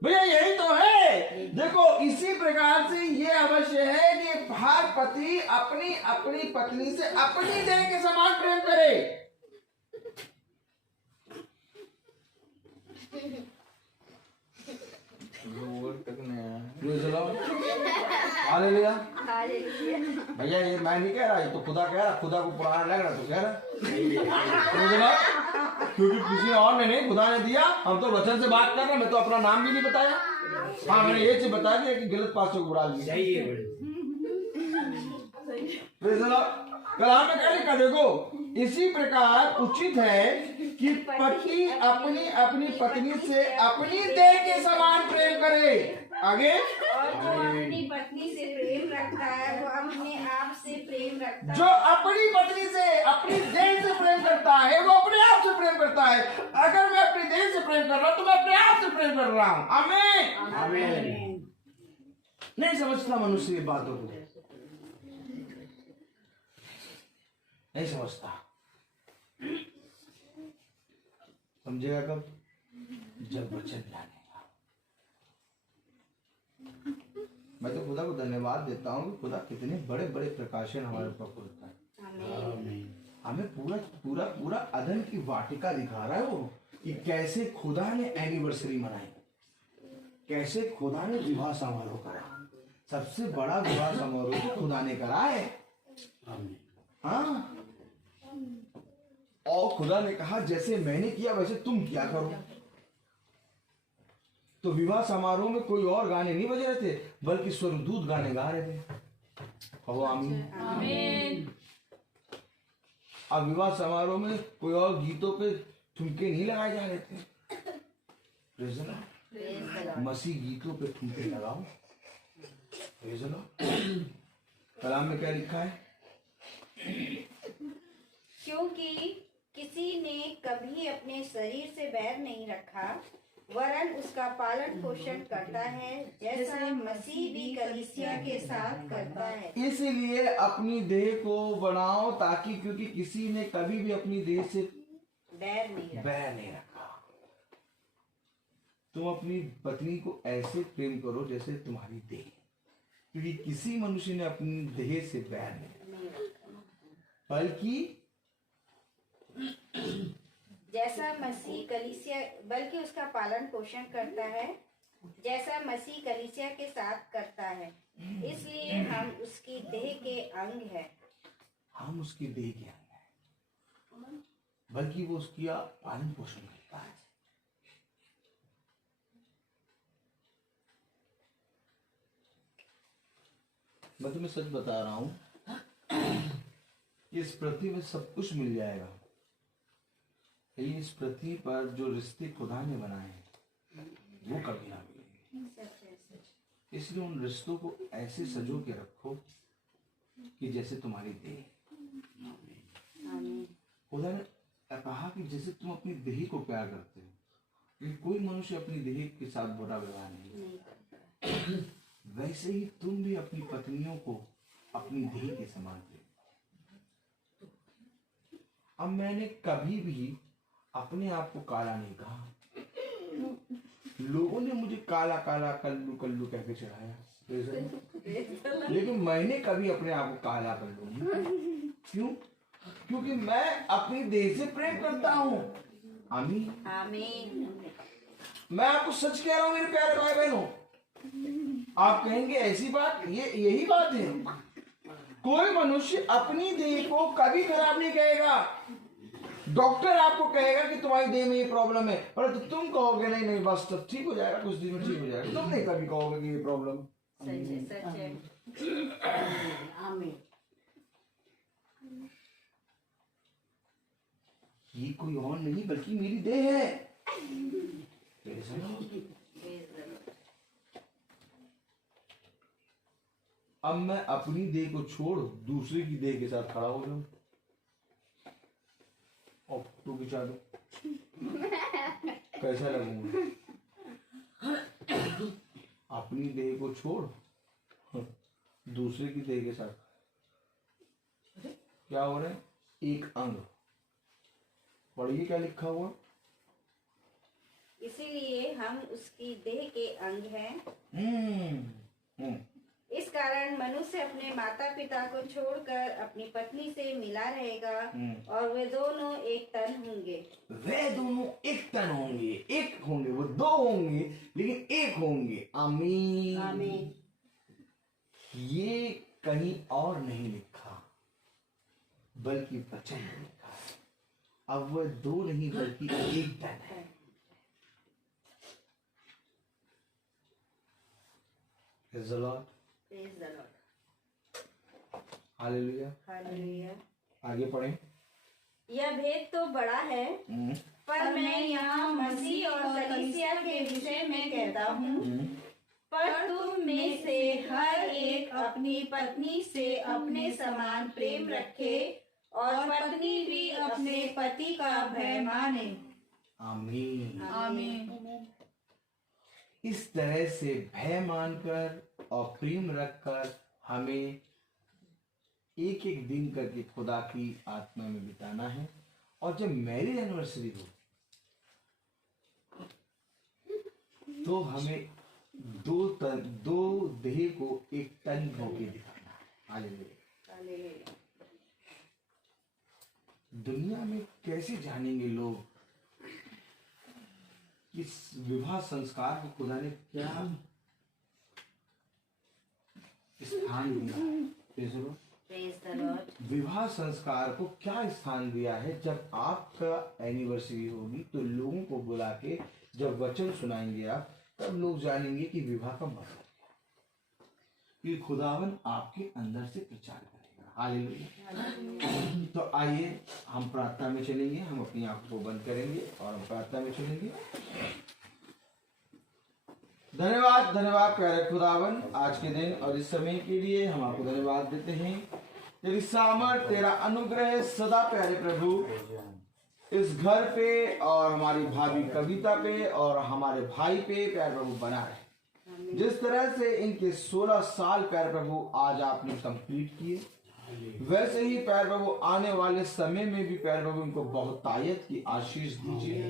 भैया यही तो है। देखो इसी प्रकार से ये अवश्य है कि हर पति अपनी अपनी पत्नी से अपनी देह के समान प्रेम करे। हालेलुया। भैया ये मैं नहीं कह रहा, ये तो खुदा कह रहा, खुदा को पुराना लग रहा तो कह रहा, क्योंकि किसी और ने नहीं, खुदा ने दिया। हम तो वचन से बात कर रहे हैं, मैं तो अपना नाम भी नहीं बताया। हाँ, मैंने ये चीज बता दिया कि गलत पासों को बुरा लिया। कलाम में क्या लिखा देखो, इसी प्रकार उचित है कि पति अपनी अपनी पत्नी से अपनी देह के समान प्रेम करे। आगे, और जो अपनी पत्नी से प्रेम रखता है वो अपने आप से प्रेम रखता है। जो अपनी पत्नी से अपनी देह से प्रेम करता है वो अपने आप से प्रेम करता है। अगर मैं अपनी देह से प्रेम कर रहा हूँ तो मैं अपने आप से प्रेम कर रहा हूँ। आमीन आमीन। नहीं समझता मनुष्य ये बातों को, नहीं समझता। समझेगा कब? जब वचन जानेगा। मैं तो खुदा को धन्यवाद देता हूँ कि खुदा कितने बड़े बड़े प्रकाशन हमारे ऊपर खोलता है। हमें पूरा पूरा पूरा अदन की वाटिका दिखा रहा है वो, कि कैसे खुदा ने एनिवर्सरी मनाई, कैसे खुदा ने विवाह समारोह करा। सबसे बड़ा विवाह समारोह तो खुदा ने करा है। हाँ, और खुदा ने कहा जैसे मैंने किया वैसे तुम किया करो। तो विवाह समारोह में कोई और गाने नहीं बज रहे थे, बल्कि स्वर्गदूत गाने गा रहे थे। कहो आमीन आमीन। अब विवाह समारोह में कोई और गीतों पे ठुमके नहीं लगाए जा रहे थे। मसीह गीतों पे ठुमके लगाओ। कलाम में क्या लिखा है? क्योंकि किसी ने कभी अपने शरीर से बैर नहीं रखा, वरन उसका पालन पोषण करता है, जैसा मसीह भी कलीसिया के साथ करता है। इसलिए अपनी देह को बनाओ, ताकि क्योंकि किसी ने कभी भी अपनी देह से बैर नहीं रखा। तुम अपनी पत्नी को ऐसे प्रेम करो जैसे तुम्हारी देह, क्योंकि किसी मनुष्य ने अपनी देह से बैर नहीं रखा, बल्कि जैसा मसीह कलीसिया, बल्कि उसका पालन पोषण करता है, जैसा मसीह कलीसिया के साथ करता है। इसलिए हम उसकी देह के अंग हैं। हम उसकी देह के अंग हैं। बल्कि वो उसका पालन पोषण करता है। मैं तुम्हें सच बता रहा हूं, इस पृथ्वी में सब कुछ मिल जाएगा, लेकिन इस पृथ्वी पर जो रिश्ते खुदा ने बनाए हैं वो कभी ना मिलेंगे। इसलिए उन रिश्तों को ऐसे सजो के रखो कि जैसे तुम्हारी देह। खुदा ने कहा कि जैसे तुम अपनी देह को प्यार करते हो, कि कोई मनुष्य अपनी देह के साथ बुरा व्यवहार नहीं करता, वैसे ही तुम भी अपनी पत्नियों को अपनी देह के समान प्रेम। अब मैंने कभी भी अपने आप को काला नहीं कहा। लोगों ने मुझे काला काला कल्लू कल्लू कह के चढ़ाया, लेकिन मैंने कभी अपने आप को काला कल्लू नहीं। क्यों? क्योंकि मैं अपनी देह से प्रेम करता हूँ। आमीन आमीन। मैं आपको सच कह रहा हूँ मेरे प्यारे भाई बहनों। आप कहेंगे ऐसी बात, ये यही बात है। कोई मनुष्य अपनी देह को कभी खराब नहीं कहेगा। डॉक्टर आपको कहेगा कि तुम्हारी देह में ये प्रॉब्लम है, परंतु तुम कहोगे नहीं नहीं बस तब ठीक हो जाएगा, कुछ दिन में ठीक हो जाएगा। तुम नहीं कभी कहोगे कि ये प्रॉब्लम। सच है। आमीन। ये कोई और नहीं बल्कि मेरी देह है। अब मैं अपनी देह को छोड़ दूसरे की देह के साथ खड़ा हो जाऊं और फोटो खिंचा दो, कैसा लगूंगा? अपनी देह को छोड़ दूसरे की देह के साथ क्या हो रहा है? एक अंग। पढ़िए क्या लिखा हुआ। इसीलिए हम उसकी देह के अंग हैं। हम्म। इस कारण मनुष्य अपने माता पिता को छोड़कर अपनी पत्नी से मिला रहेगा और वे दोनों एक तन होंगे। वे दोनों एक तन होंगे, एक होंगे। वो दो होंगे लेकिन एक होंगे। आमीन आमीन। ये कहीं और नहीं लिखा बल्कि वचन में लिखा है। अब वह दो नहीं बल्कि एक तन है। Praise the Lord. Praise the Lord. Hallelujah. Hallelujah. आगे पढ़ें। यह भेद तो बड़ा है, पर मैं यहाँ मसीह और कलीसिया के विषय में कहता हूँ। पर तुम में से हर एक अपनी पत्नी से अपने समान प्रेम रखे और पत्नी भी अपने पति का भय माने। आमीन। आमीन। इस तरह से भय मानकर और प्रेम रखकर हमें एक एक दिन करके खुदा की आत्मा में बिताना है। और जब मैरिज एनिवर्सरी हो तो हमें दो देह को एक तन होके दिखाना है। हालेलुया। दुनिया में कैसे जानेंगे लोग इस विवाह संस्कार को खुदा ने क्या स्थान दिया? विवाह संस्कार को क्या स्थान दिया है? जब आपका एनिवर्सरी होगी तो लोगों को बुला के जब वचन सुनाएंगे आप, तब लोग जानेंगे कि विवाह का मतलब क्या है। खुदावन आपके अंदर से प्रचार करेगा। हालेलुया। तो आइए हम प्रार्थना में चलेंगे। हम अपनी आंखों को बंद करेंगे और हम प्रार्थना में चलेंगे। धन्यवाद धन्यवाद प्यारे खुदावन, आज के दिन और इस समय के लिए हम आपको धन्यवाद देते हैं। तेरी सामर्थ, तेरा अनुग्रह सदा प्यारे प्रभु इस घर पे और हमारी भाभी कविता पे और हमारे भाई पे प्यारे प्रभु बना रहे। जिस तरह से इनके 16 साल प्यारे प्रभु आज आपने कंप्लीट किए, वैसे ही प्यारे प्रभु आने वाले समय में भी प्यारे प्रभु इनको बहुत तायत की आशीष दीजिए।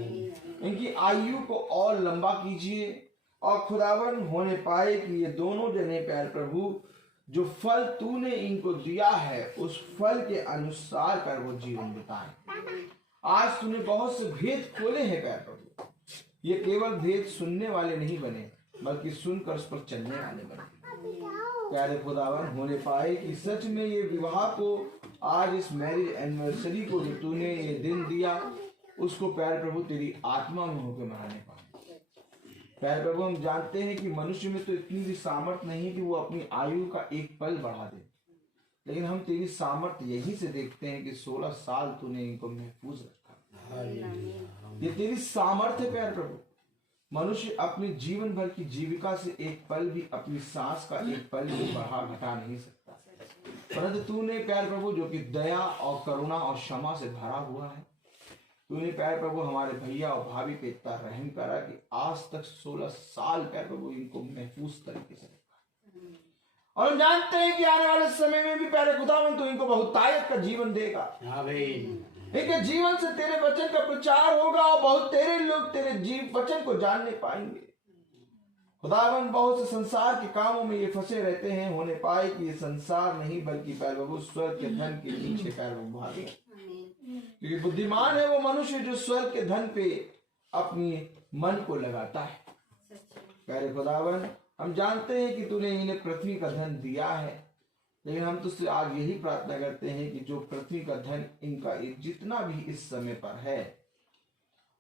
इनकी आयु को और लंबा कीजिए और खुदावन होने पाए कि ये दोनों जने प्यारे प्रभु जो फल तूने इनको दिया है उस फल के अनुसार कर वो जीवन बिताए। आज तूने बहुत से भेद खोले हैं प्यारे प्रभु। ये केवल भेद सुनने वाले नहीं बने बल्कि सुनकर उस पर चलने वाले बने। प्यारे खुदावन होने पाए कि सच में ये विवाह को आज इस मैरिज एनिवर्सरी को जो तूने ये दिन दिया, उसको प्यारे प्रभु तेरी आत्मा में होकर मनाने पाए। प्यारे प्रभु, हम जानते हैं कि मनुष्य में तो इतनी भी सामर्थ्य नहीं कि वो अपनी आयु का एक पल बढ़ा दे, लेकिन हम तेरी सामर्थ्य यही से देखते हैं कि 16 साल तूने इनको महफूज रखा। ये तेरी सामर्थ्य है प्यारे प्रभु। मनुष्य अपने जीवन भर की जीविका से एक पल भी, अपनी सांस का एक पल भी बढ़ा घटा नहीं सकता, परंतु तूने प्यारे प्रभु जो कि दया और करुणा और क्षमा से भरा हुआ है, तूने प्यारे प्रभु हमारे भैया और भाभी पे इतना रहम करा कि आज तक 16 साल प्यारे प्रभु इनको महफूज तरीके से रखा। और हम जानते हैं कि आने वाले समय में भी प्यारे खुदावन तू इनको बहुतायत का जीवन देगा। इनके जीवन से तेरे वचन का प्रचार होगा और बहुत तेरे लोग तेरे जीव वचन को जानने पाएंगे। खुदावन बहुत से संसार के कामों में ये फंसे रहते हैं, होने पाए कि ये संसार नहीं बल्कि प्यारे प्रभु स्वर्ग के धन के पीछे प्यारे प्रभु भागे। क्योंकि बुद्धिमान है वो मनुष्य जो स्वर्ग के धन पे अपनी मन को लगाता है। प्यारे खुदावन, हम जानते हैं कि तूने इन्हें पृथ्वी का धन दिया है, लेकिन हम तुझसे आज यही प्रार्थना करते हैं कि जो पृथ्वी का धन इनका जितना भी इस समय पर है,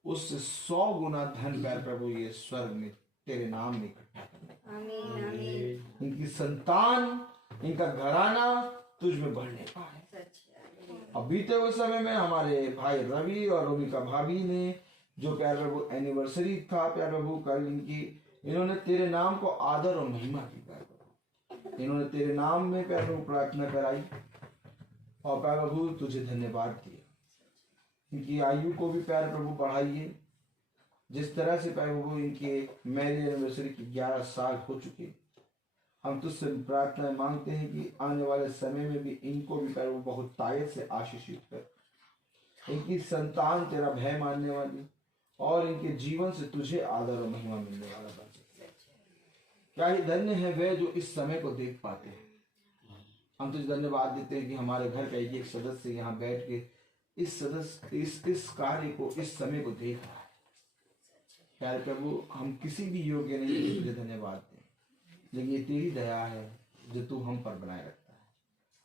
उससे 100 गुना धन प्यारे प्रभु ये स्वर्ग में तेरे नाम में इकट्ठा करना। इनकी संतान, इनका घराना तुझ में बढ़ने पाए। अब बीते हुए समय में हमारे भाई रवि और रोमिका भाभी ने जो प्यारे प्रभु एनिवर्सरी था प्यारे प्रभु कल इनकी, इन्होंने तेरे नाम को आदर और महिमा की प्यारे प्रभु। इन्होंने तेरे नाम में प्यारे प्रभु प्रार्थना कराई और प्यारे प्रभु तुझे धन्यवाद दिया। इनकी आयु को भी प्यारे प्रभु बढ़ाइए। जिस तरह से प्यारे प्रभु इनके मैरिज एनिवर्सरी की 11 साल हो चुके, हम तुझसे प्रार्थना मांगते हैं कि आने वाले समय में भी इनको भी प्यारे प्रभु बहुत तायत से आशीषित कर। इनकी संतान तेरा भय मानने वाली और इनके जीवन से तुझे आदर और महिमा मिलने वाला बन सके। क्या ही धन्य है वे जो इस समय को देख पाते हैं। हम तुझे धन्यवाद देते हैं कि हमारे घर का एक सदस्य यहाँ बैठ के इस कार्य को, इस समय को देख रहा है। प्यारे प्रभु, हम किसी भी योग्य नहीं है तुझे धन्यवाद दें, लेकिन ये तेरी दया है जो तू हम पर बनाए रखता है।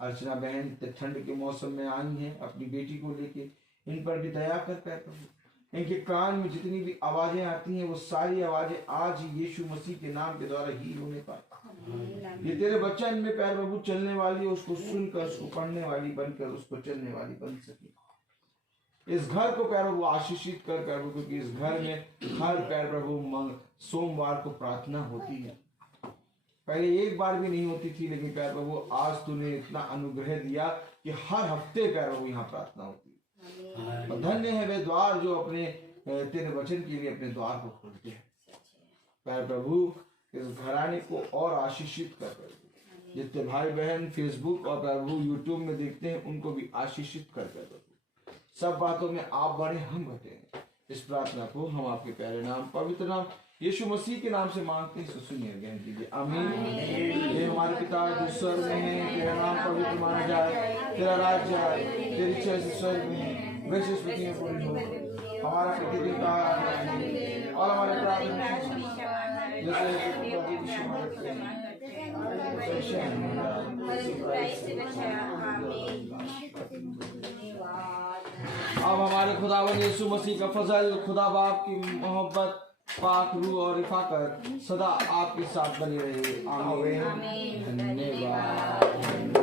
अर्चना बहन ठंड के मौसम में आई है अपनी बेटी को लेके, इन पर भी दया कर प्यारे प्रभु। इनके कान में जितनी भी आवाजें आती हैं वो सारी आवाजें आज ही यीशु मसीह के नाम के द्वारा ही होने पाए। ये तेरे वचन में प्यारे प्रभु चलने वाली, उसको सुनकर उसको पढ़ने वाली बनकर उसको चलने वाली बन सके। इस घर को प्यारे प्रभु आशीषित कर प्यारे प्रभु, क्योंकि इस घर में हर प्यारे प्रभु सोमवार को प्रार्थना होती है। पहले एक बार भी नहीं होती थी, लेकिन प्यारे प्रभु आज तूने इतना अनुग्रह दिया कि हर हफ्ते प्यारे प्रभु यहाँ प्रार्थना होती है। और धन्य है वे द्वार जो अपने तेरे वचन के लिए अपने द्वार को खोलते हैं। प्यारे प्रभु, इस घराने को और आशीषित कर। जितने भाई बहन फेसबुक और प्यारे प्रभु यूट्यूब में देखते हैं उनको भी आशीषित कर। सब बातों में आप बढ़े, हम घटे। इस प्रार्थना को हम आपके प्यारे नाम, पवित्र नाम यीशु मसीह के नाम से मांगते हैं, सुनिए ग्रहण कीजिए। आमीन। ये हमारे पिता जो स्वर्ग में है, तेरा नाम पवित्र माना जाए, तेरा राज्य आए, तेरी इच्छा से स्वर्ग में वैसे पृथ्वी में पूरी हो। हमारा प्रतिदिन का और हमारे प्रार्थना अब हमारे खुदावन यीशु मसीह का फजल, खुदा बाप की मोहब्बत, पाक रूह और रिफाकत सदा आपके साथ बनी रहे। आमीन। धन्यवाद।